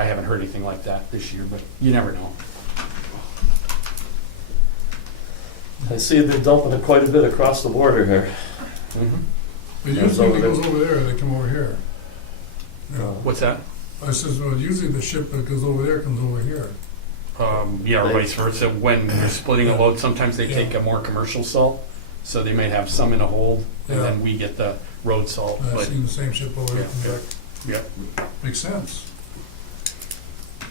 haven't heard anything like that this year, but you never know. I see they're dumping it quite a bit across the border here. But usually it goes over there, they come over here. Yeah. What's that? I says, well, usually the ship that goes over there comes over here. Yeah, or vice versa. When they're splitting a load, sometimes they take a more commercial salt, so they might have some in a hold, and then we get the road salt. I've But seen the same ship over there come back. yeah. Makes sense.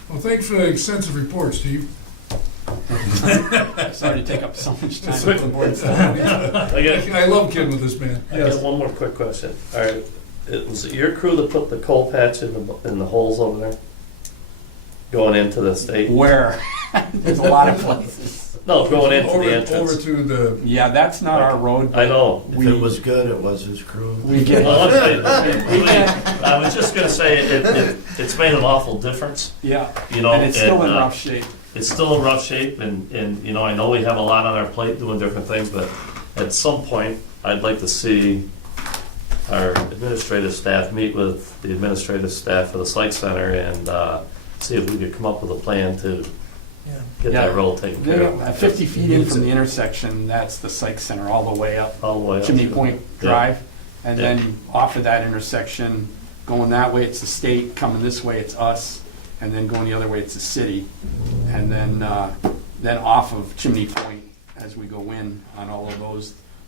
Well, thanks for the extensive report, Steve. Sorry to take up so much time with the board stuff. I love kidding with this man. I got one more quick question. All right, was it your crew that put the coal patch in the holes over there? Going into the state? Where? There's a lot of places. No, going into Over the entrance. to the, Yeah, that's not our road. I know. If it was good, it was his crew. We get, Well, I was just gonna say, it's made an awful difference, yeah, you know. and it's still in and, rough shape. It's still in rough shape, and, you know, I know we have a lot on our plate doing different things, but at some point, I'd like to see our administrative staff meet with the administrative staff of the site center and see if we could come up with a plan to Yeah. get Yeah. that road taken care of. 50 feet in from the intersection, that's the psych center all the way up All the way up. Chimney to- Point Yeah. Drive. And Yeah. then off of that intersection, going that way, it's the state, coming this way, it's us, and then going the other way, it's the city. And then off of Chimney Point, as we go in on all of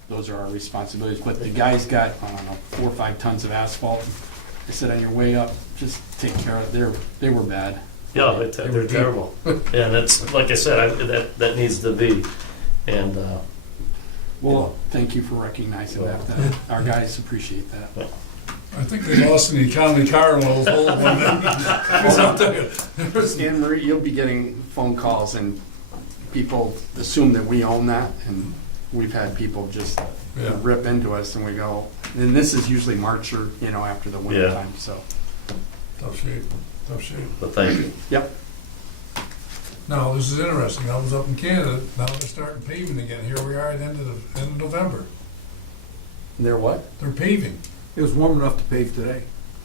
those are our responsibilities. But the guys got, I don't know, 4 or 5 tons of asphalt. They said, on your way up, just take care of it. They were bad. Yeah, they're terrible. And it's, like I said, that needs to be. And, Well, thank you for recognizing that. Our guys appreciate that. I think they lost in the economy car in those old ones. I'll tell you, there's- Anne Marie, you'll be getting phone calls and people assume that we own that, and we've had people just Yeah. rip into us, and we go, and this is usually March or, after the winter Yeah. time, so. Tough shape, tough shape. but thank you. Yep. Now, this is interesting. I was up in Canada. Now they're starting paving again. Here we are at the end of November. They're what? They're paving. It was warm enough to pave today.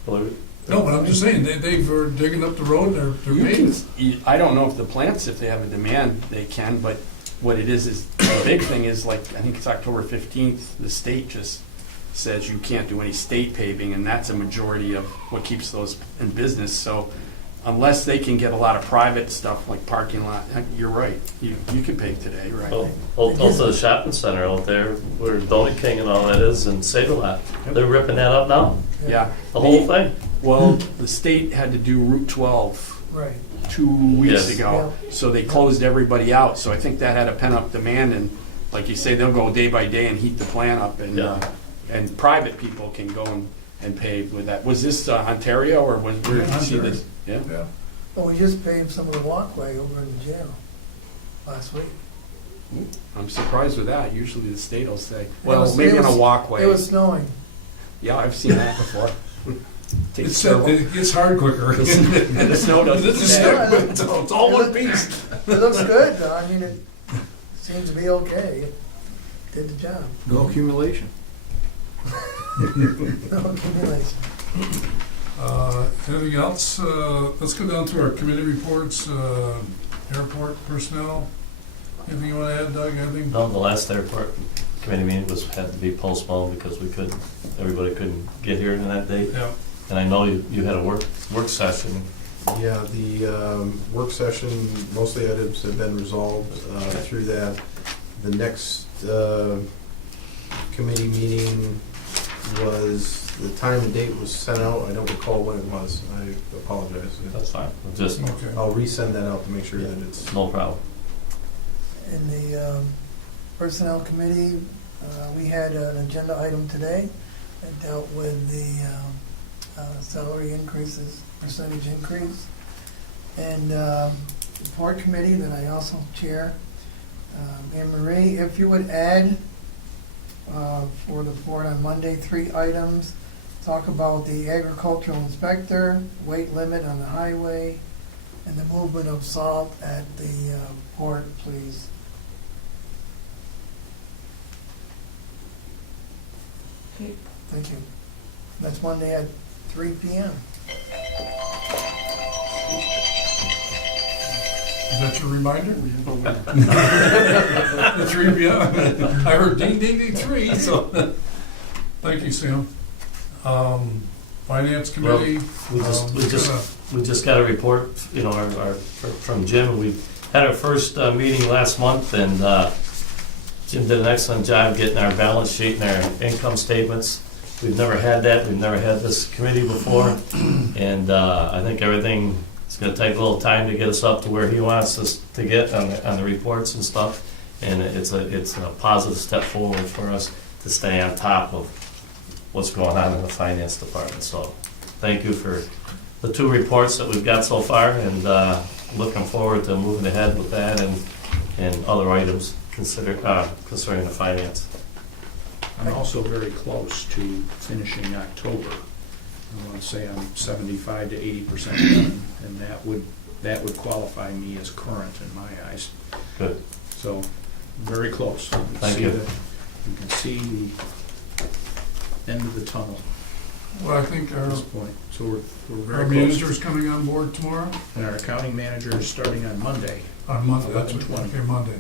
No, but I'm just saying, they were digging up the road and they're You paving. I don't know if the plants, if they have a demand, they can, but what it is the big thing is, like, I think it's October 15th, the state just says you can't do any state paving, and that's a majority of what keeps those in business. So unless they can get a lot of private stuff like parking lot, you're right, you can pave today, right? Well, also the shopping center out there where Donut King and all that is and Save-A-Lot, they're ripping that up now, Yeah. the whole thing. Well, the state had to do Route 12 Right. 2 weeks Yes. ago, so they closed everybody out. So I think that had a pent-up demand, and like you say, they'll go day by day and heat the plant up, and Yeah. and private people can go and pave with that. Was this Ontario, or where did you see this? Yeah. Yeah. Well, we just paved some of the walkway over in the jail last week. I'm surprised with that. Usually the state will say, It well, was- maybe it on a was- walkway. It was snowing. Yeah, I've seen that before. Takes It's, several. it gets hard quicker. And the snow doesn't This is stay. stick, but it's all one piece. It looks good, though. I mean, it seems to be okay. It did the job. No accumulation. No accumulation. Anything else? Let's go down to our committee reports, airport personnel. Anything you want to add, Doug? Anything? No, the last airport committee meeting had to be postponed because everybody couldn't get here on that date. Yeah. And I know you had a work session. Yeah, the work session, most of the items have been resolved through that. The next committee meeting was, the time and date was sent out. I don't recall when it was. I apologize. That's fine. Just Okay. I'll resend that out to make sure that it's... no problem. In the Personnel Committee, we had an agenda item today that dealt with the salary increases, percentage increase. And the Board Committee that I also chair, Anne Marie, if you would add for the board on Monday, 3 items. Talk about the agricultural inspector, weight limit on the highway, and the movement of salt at the port, please. Okay. Thank you. That's Monday at 3 p.m. Is that your reminder? The 3 p.m. I heard ding, ding, ding, 3, so. Thank you, Sam. Finance Committee. We just got a report, from Jim. We had our first meeting last month, and Jim did an excellent job getting our balance sheet and our income statements. We've never had that. We've never had this committee before, and I think everything is gonna take a little time to get us up to where he wants us to get on the reports and stuff. And it's a positive step forward for us to stay on top of what's going on in the finance department. So thank you for the 2 reports that we've got so far, and looking forward to moving ahead with that and other items concerning the finance. I'm also very close to finishing October. I want to say I'm 75 to 80% done, and that would qualify me as current in my eyes. Good. So, very close. Thank you. You can see the end of the tunnel Well, I think at this point. So we're our very close. manager's coming on board tomorrow, And our accounting manager is starting on Monday. on Monday, that's what, 11/20. okay, Monday.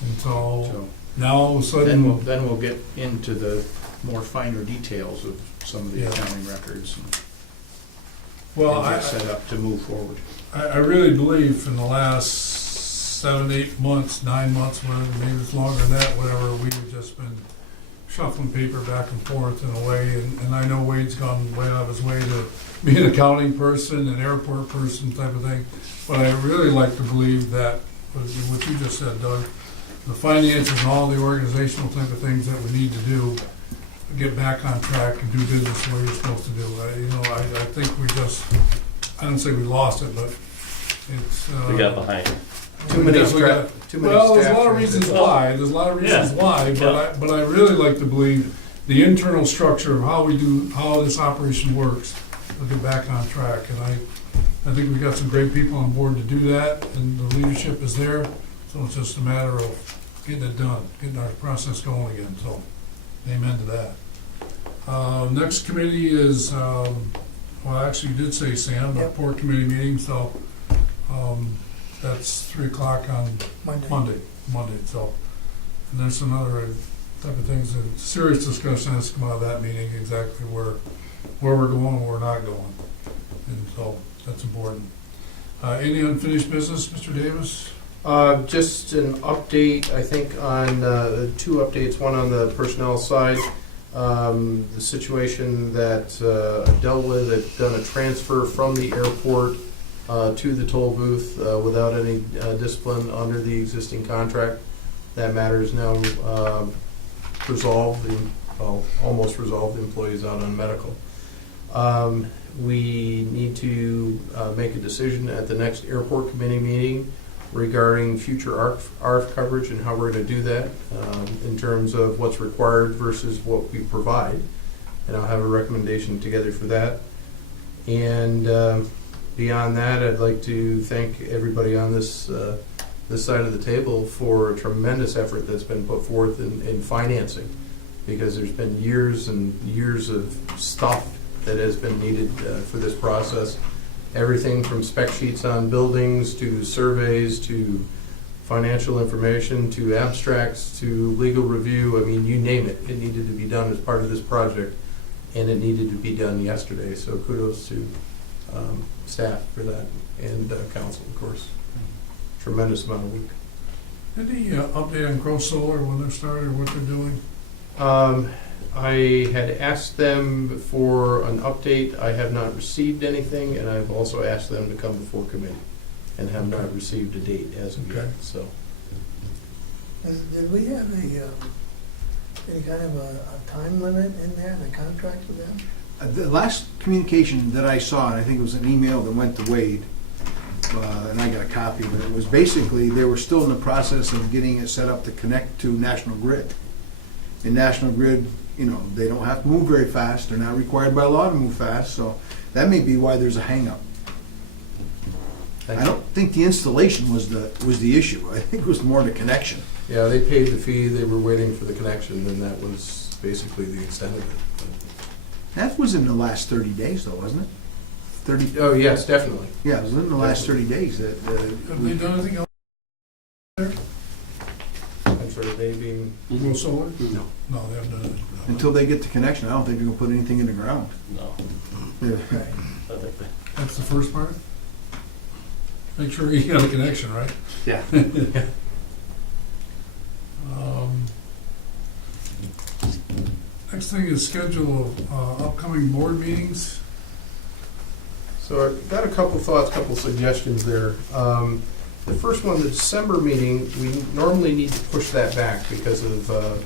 And so, So now all of a sudden, then we'll get into the more finer details of some of the Yeah. accounting records and well, get set up to move forward. I really believe in the last 7, 8 months, 9 months, whatever, maybe it's longer than that, whatever, we've just been shuffling paper back and forth in a way, and I know Wade's gone way out of his way to be an accounting person, an airport person type of thing, but I really like to believe that, what you just said, Doug, the finances and all the organizational type of things that we need to do, get back on track and do business the way you're supposed to do. I think we just, I don't say we lost it, but it's. We got behind. Too many Yes, we got- staff, too many Well, there's a staff lot of members. reasons why, there's a lot of reasons why, but I really like to believe the internal structure of how we do, how this operation works, will get back on track, and I think we've got some great people on board to do that, and the leadership is there, so it's just a matter of getting it done, getting our process going again, so, amen to that. Next committee is, well, actually, you did say Sam, the Yep. port committee meeting, so, that's 3 o'clock on Monday, so, and there's some other type of things, and serious discussion has come out of that meeting, exactly where we're going, where we're not going, and so, that's important. Any unfinished business, Mr. Davis? Just an update, I think, on 2 updates, one on the personnel side. The situation that I dealt with, I've done a transfer from the airport to the toll booth without any discipline under the existing contract. That matter is now resolved, well, almost resolved, the employee's out on medical. We need to make a decision at the next airport committee meeting regarding future RF coverage and how we're going to do that in terms of what's required versus what we provide. And I'll have a recommendation together for that. And beyond that, I'd like to thank everybody on this side of the table for a tremendous effort that's been put forth in financing, because there's been years and years of stuff that has been needed for this process. Everything from spec sheets on buildings, to surveys, to financial information, to abstracts, to legal review. I mean, you name it. It needed to be done as part of this project, and it needed to be done yesterday. So kudos to staff for that, and council, of course. Tremendous amount of work. Any update on Grow Solar, when they're started, or what they're doing? I had asked them for an update. I have not received anything, and I've also asked them to come before committee, and have not received a date as of yet. Okay. So Did we have any kind of a time limit in there, in the contract with them? The last communication that I saw, and I think it was an email that went to Wade, and I got a copy of it, was basically they were still in the process of getting it set up to connect to National Grid. And National Grid, they don't have to move very fast. They're not required by law to move fast, so that may be why there's a hang-up. I don't think the installation was the issue. I think it was more the connection. yeah, they paid the fee. They were waiting for the connection, and that was basically the extent of it. That was in the last 30 days, though, wasn't it? 30. Oh yes, definitely. Yeah, it was in the last 30 days that. Have they done anything else, I'm sorry, they being. Grow Solar? No. No, they haven't done it. Until they get the connection, I don't think they're gonna put anything in the ground. No, Yeah. I think That's the first part? Make sure you got a connection, right? Yeah. Next thing is schedule of upcoming board meetings. So I've got a couple thoughts, couple suggestions there. The first one, the December meeting, we normally need to push that back because of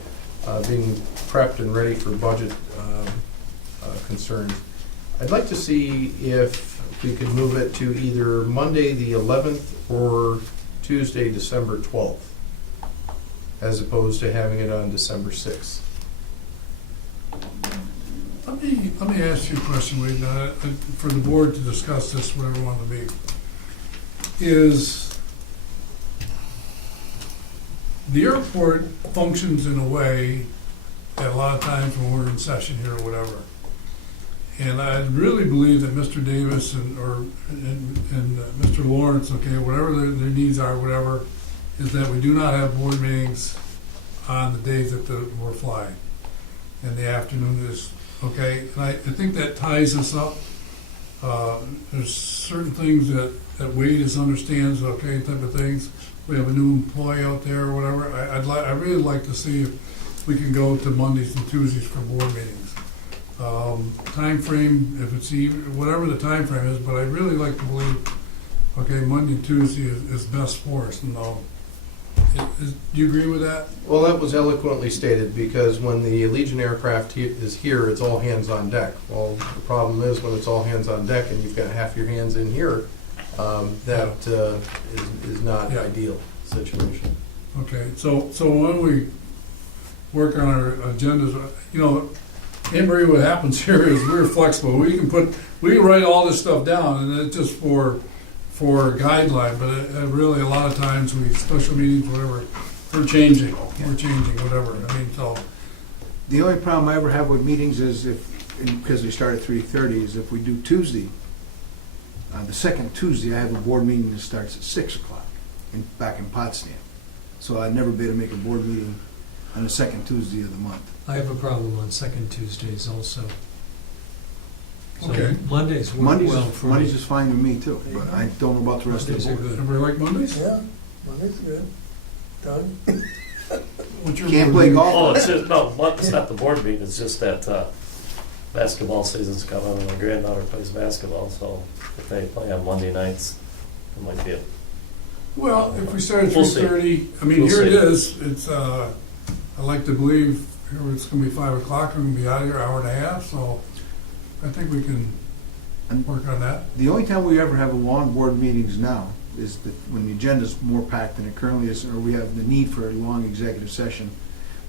being prepped and ready for budget concerns. I'd like to see if we could move it to either Monday, the 11th, or Tuesday, December 12th, as opposed to having it on December 6th. Let me ask you a question, Wade, for the board to discuss this, whatever we want to be. Is the airport functions in a way that a lot of times when we're in session here or whatever, and I really believe that Mr. Davis and Mr. Lawrence, okay, whatever their needs are, whatever, is that we do not have board meetings on the days that we're flying. And the afternoon is, okay, and I think that ties us up. There's certain things that Wade understands, okay, type of things. We have a new employee out there or whatever. I'd really like to see if we can go to Mondays and Tuesdays for board meetings. Time frame, if it's even, whatever the time frame is, but I really like to believe, okay, Monday and Tuesday is best for us. And do you agree with that? Well, that was eloquently stated, because when the Legion aircraft is here, it's all hands on deck. Well, the problem is when it's all hands on deck and you've got half your hands in here, that is not Yeah. ideal situation. Okay, so when we work on our agendas, Anne Marie, what happens here is we're flexible. We can write all this stuff down, and it's just for guideline, but really a lot of times special meetings, whatever, we're changing, whatever. I mean, so, The only problem I ever have with meetings is because we start at 3:30, is if we do Tuesday, the second Tuesday, I have a board meeting that starts at 6 o'clock back in Potsdam. So I'd never be able to make a board meeting on the second Tuesday of the month. I have a problem on second Tuesdays also. So Okay. Mondays work Mondays, well for Mondays me. is fine with me too, but I don't know about the rest of Mondays the are board. good. everybody like Mondays? Yeah, Monday's good. Doug? What's your Can't board play meeting? golf. Oh, it's just, no, it's not the board meeting, it's just that basketball season's coming and my granddaughter plays basketball, so if they play on Monday nights, it might be a Well, if we start at We'll see. 3:30, I mean, We'll here it see. is. It's, I like to believe here it's gonna be 5 o'clock. I'm gonna be out of here an hour and a half, so I think we can work on that. The only time we ever have a long board meetings now is when the agenda's more packed than it currently is, or we have the need for a long executive session.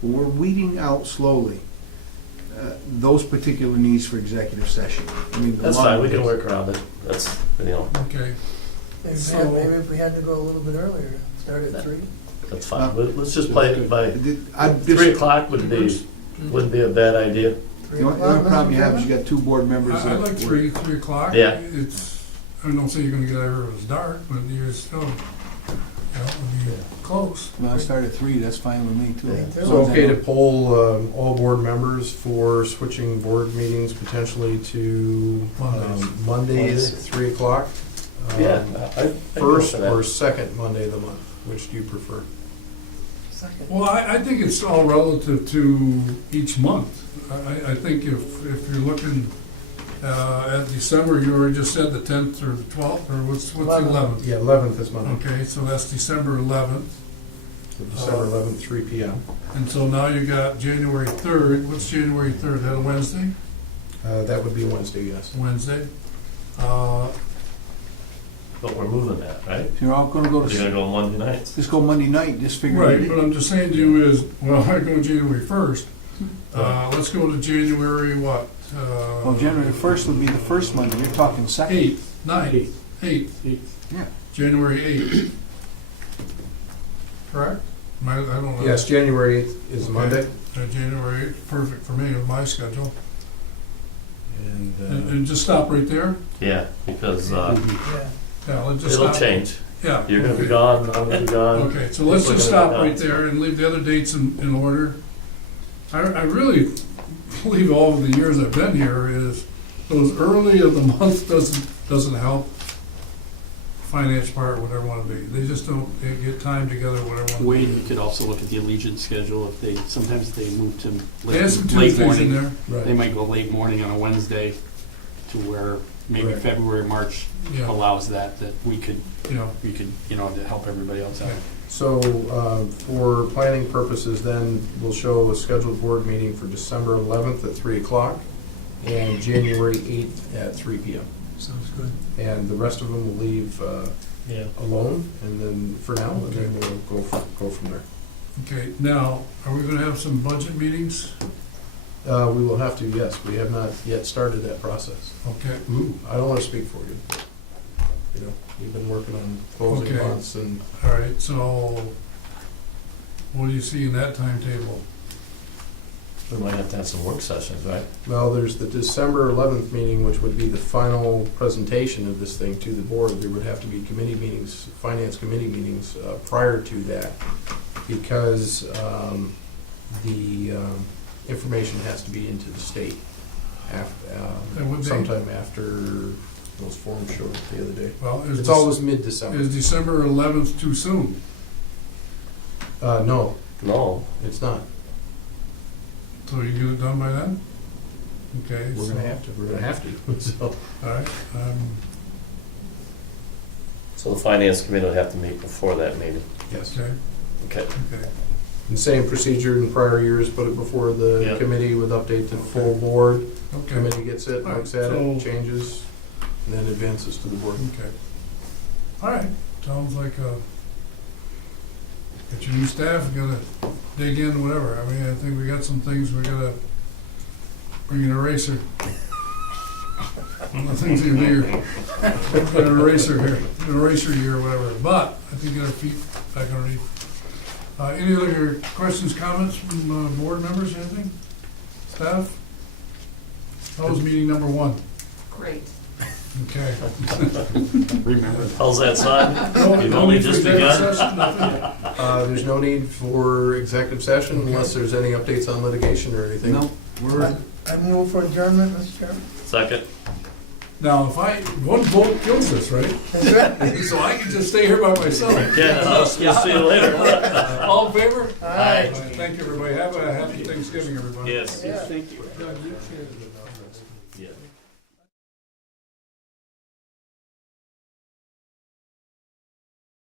When we're weeding out slowly those particular needs for executive session. I mean, the That's long fine, we can days. work around it, that's, Okay. Maybe So- maybe if we had to go a little bit earlier, start at 3. that's fine. Let's just play it by, I'd just- 3 o'clock wouldn't be a bad idea. The only problem you have is you got two board members. I that like work. 3 o'clock. Yeah. I don't say you're gonna get out of here when it's dark, but you're still, it'll be close. Well, I start at 3, that's fine with me too. Yeah. Me too. So okay to poll all board members for switching board meetings potentially to Mondays, 3 o'clock? Yeah, I go First for that. or second Monday of the month, which do you prefer? Second. Well, I think it's all relative to each month. I think if you're looking at December, you already just said the 10th or the 12th, or what's the 11th? Yeah, 11th is Monday. Okay, so that's December 11th, So December 11th, 3 p.m. and so now you got January 3rd. What's January 3rd? Is that a Wednesday? That would be Wednesday, yes. Wednesday. But we're moving that, right? If you're all gonna go We're to, gonna go Monday nights. just go Monday night, just figure Right, it but out. I'm just saying to you is, well, I go January 1st. Let's go to January what? Well, January 1st would be the first Monday, you're talking second. 8th, 9th, 8th. Yeah. January 8th. Correct? I don't know. Yes, January 8th is Okay. Monday. January 8th, perfect for me with my schedule. And And just stop right there? Yeah, because Yeah. Yeah, let's just it'll stop. change. Yeah. You're gonna be okay. gone, I'm gonna be gone. Okay, so let's People are just gonna stop be right gone. there and leave the other dates in order. I really believe all of the years I've been here is those early of the month doesn't help. Finance part, whatever it want to be. They just don't get time together, whatever it want Wade, to you be. could also look at the Allegiant schedule, sometimes they move to They have some late Tuesdays in morning. there. They might go late morning on a Wednesday to where maybe Correct. February, March Yeah, allows that we could, yeah, to help everybody else out. So, for planning purposes, then, we'll show a scheduled board meeting for December 11th at 3 o'clock and January 8th at 3 PM. Sounds good. And the rest of them will leave Yeah. alone, and then, for now, and then we'll go from there. okay, now, are we gonna have some budget meetings? We will have to, yes, we have not yet started that process. Okay, Ooh, I don't want to speak for you. You know, you've been working on closing Okay. months, and all right, so what do you see in that timetable? We might have to have some work sessions, right? well, there's the December 11th meeting, which would be the final presentation of this thing to the board. There would have to be committee meetings, finance committee meetings prior to that, because the information has to be into the state And would they- sometime after those forms showed up the other day. Well, It's always mid-December. is December 11th too soon? No, No. it's not. So you get it done by then? Okay. We're so- gonna have to, so. All right, So the finance committee will have to meet before that meeting. Yes. okay, Okay. okay. And same procedure in prior years, put it before the Yeah. committee with update to the full board. Okay, Committee gets it, looks at So- it, changes, and then advances to the board. okay. All right, sounds like, get your new staff, we gotta dig in, whatever. I mean, I think we got some things, we gotta bring an eraser. One of the things in here, get an eraser here, or whatever, but I think get our feet back underneath. Any other questions, comments from board members, anything? Staff? How was meeting number 1? Great. Okay. Remember, How's that, son? No- You've no only need for just executive begun? session, nothing? There's no need for executive session unless there's any updates on litigation or anything. No, we're, I move for adjournment, Mr. Chairman. Second. Now, one vote kills this, right? That's right. So I can just stay here by myself. Yeah, I'll see you later. All in favor? Aye. Thank you, everybody. Have a happy Thanksgiving, everybody. Yes. Yeah. thank you. Doug, you shared the numbers. Yeah.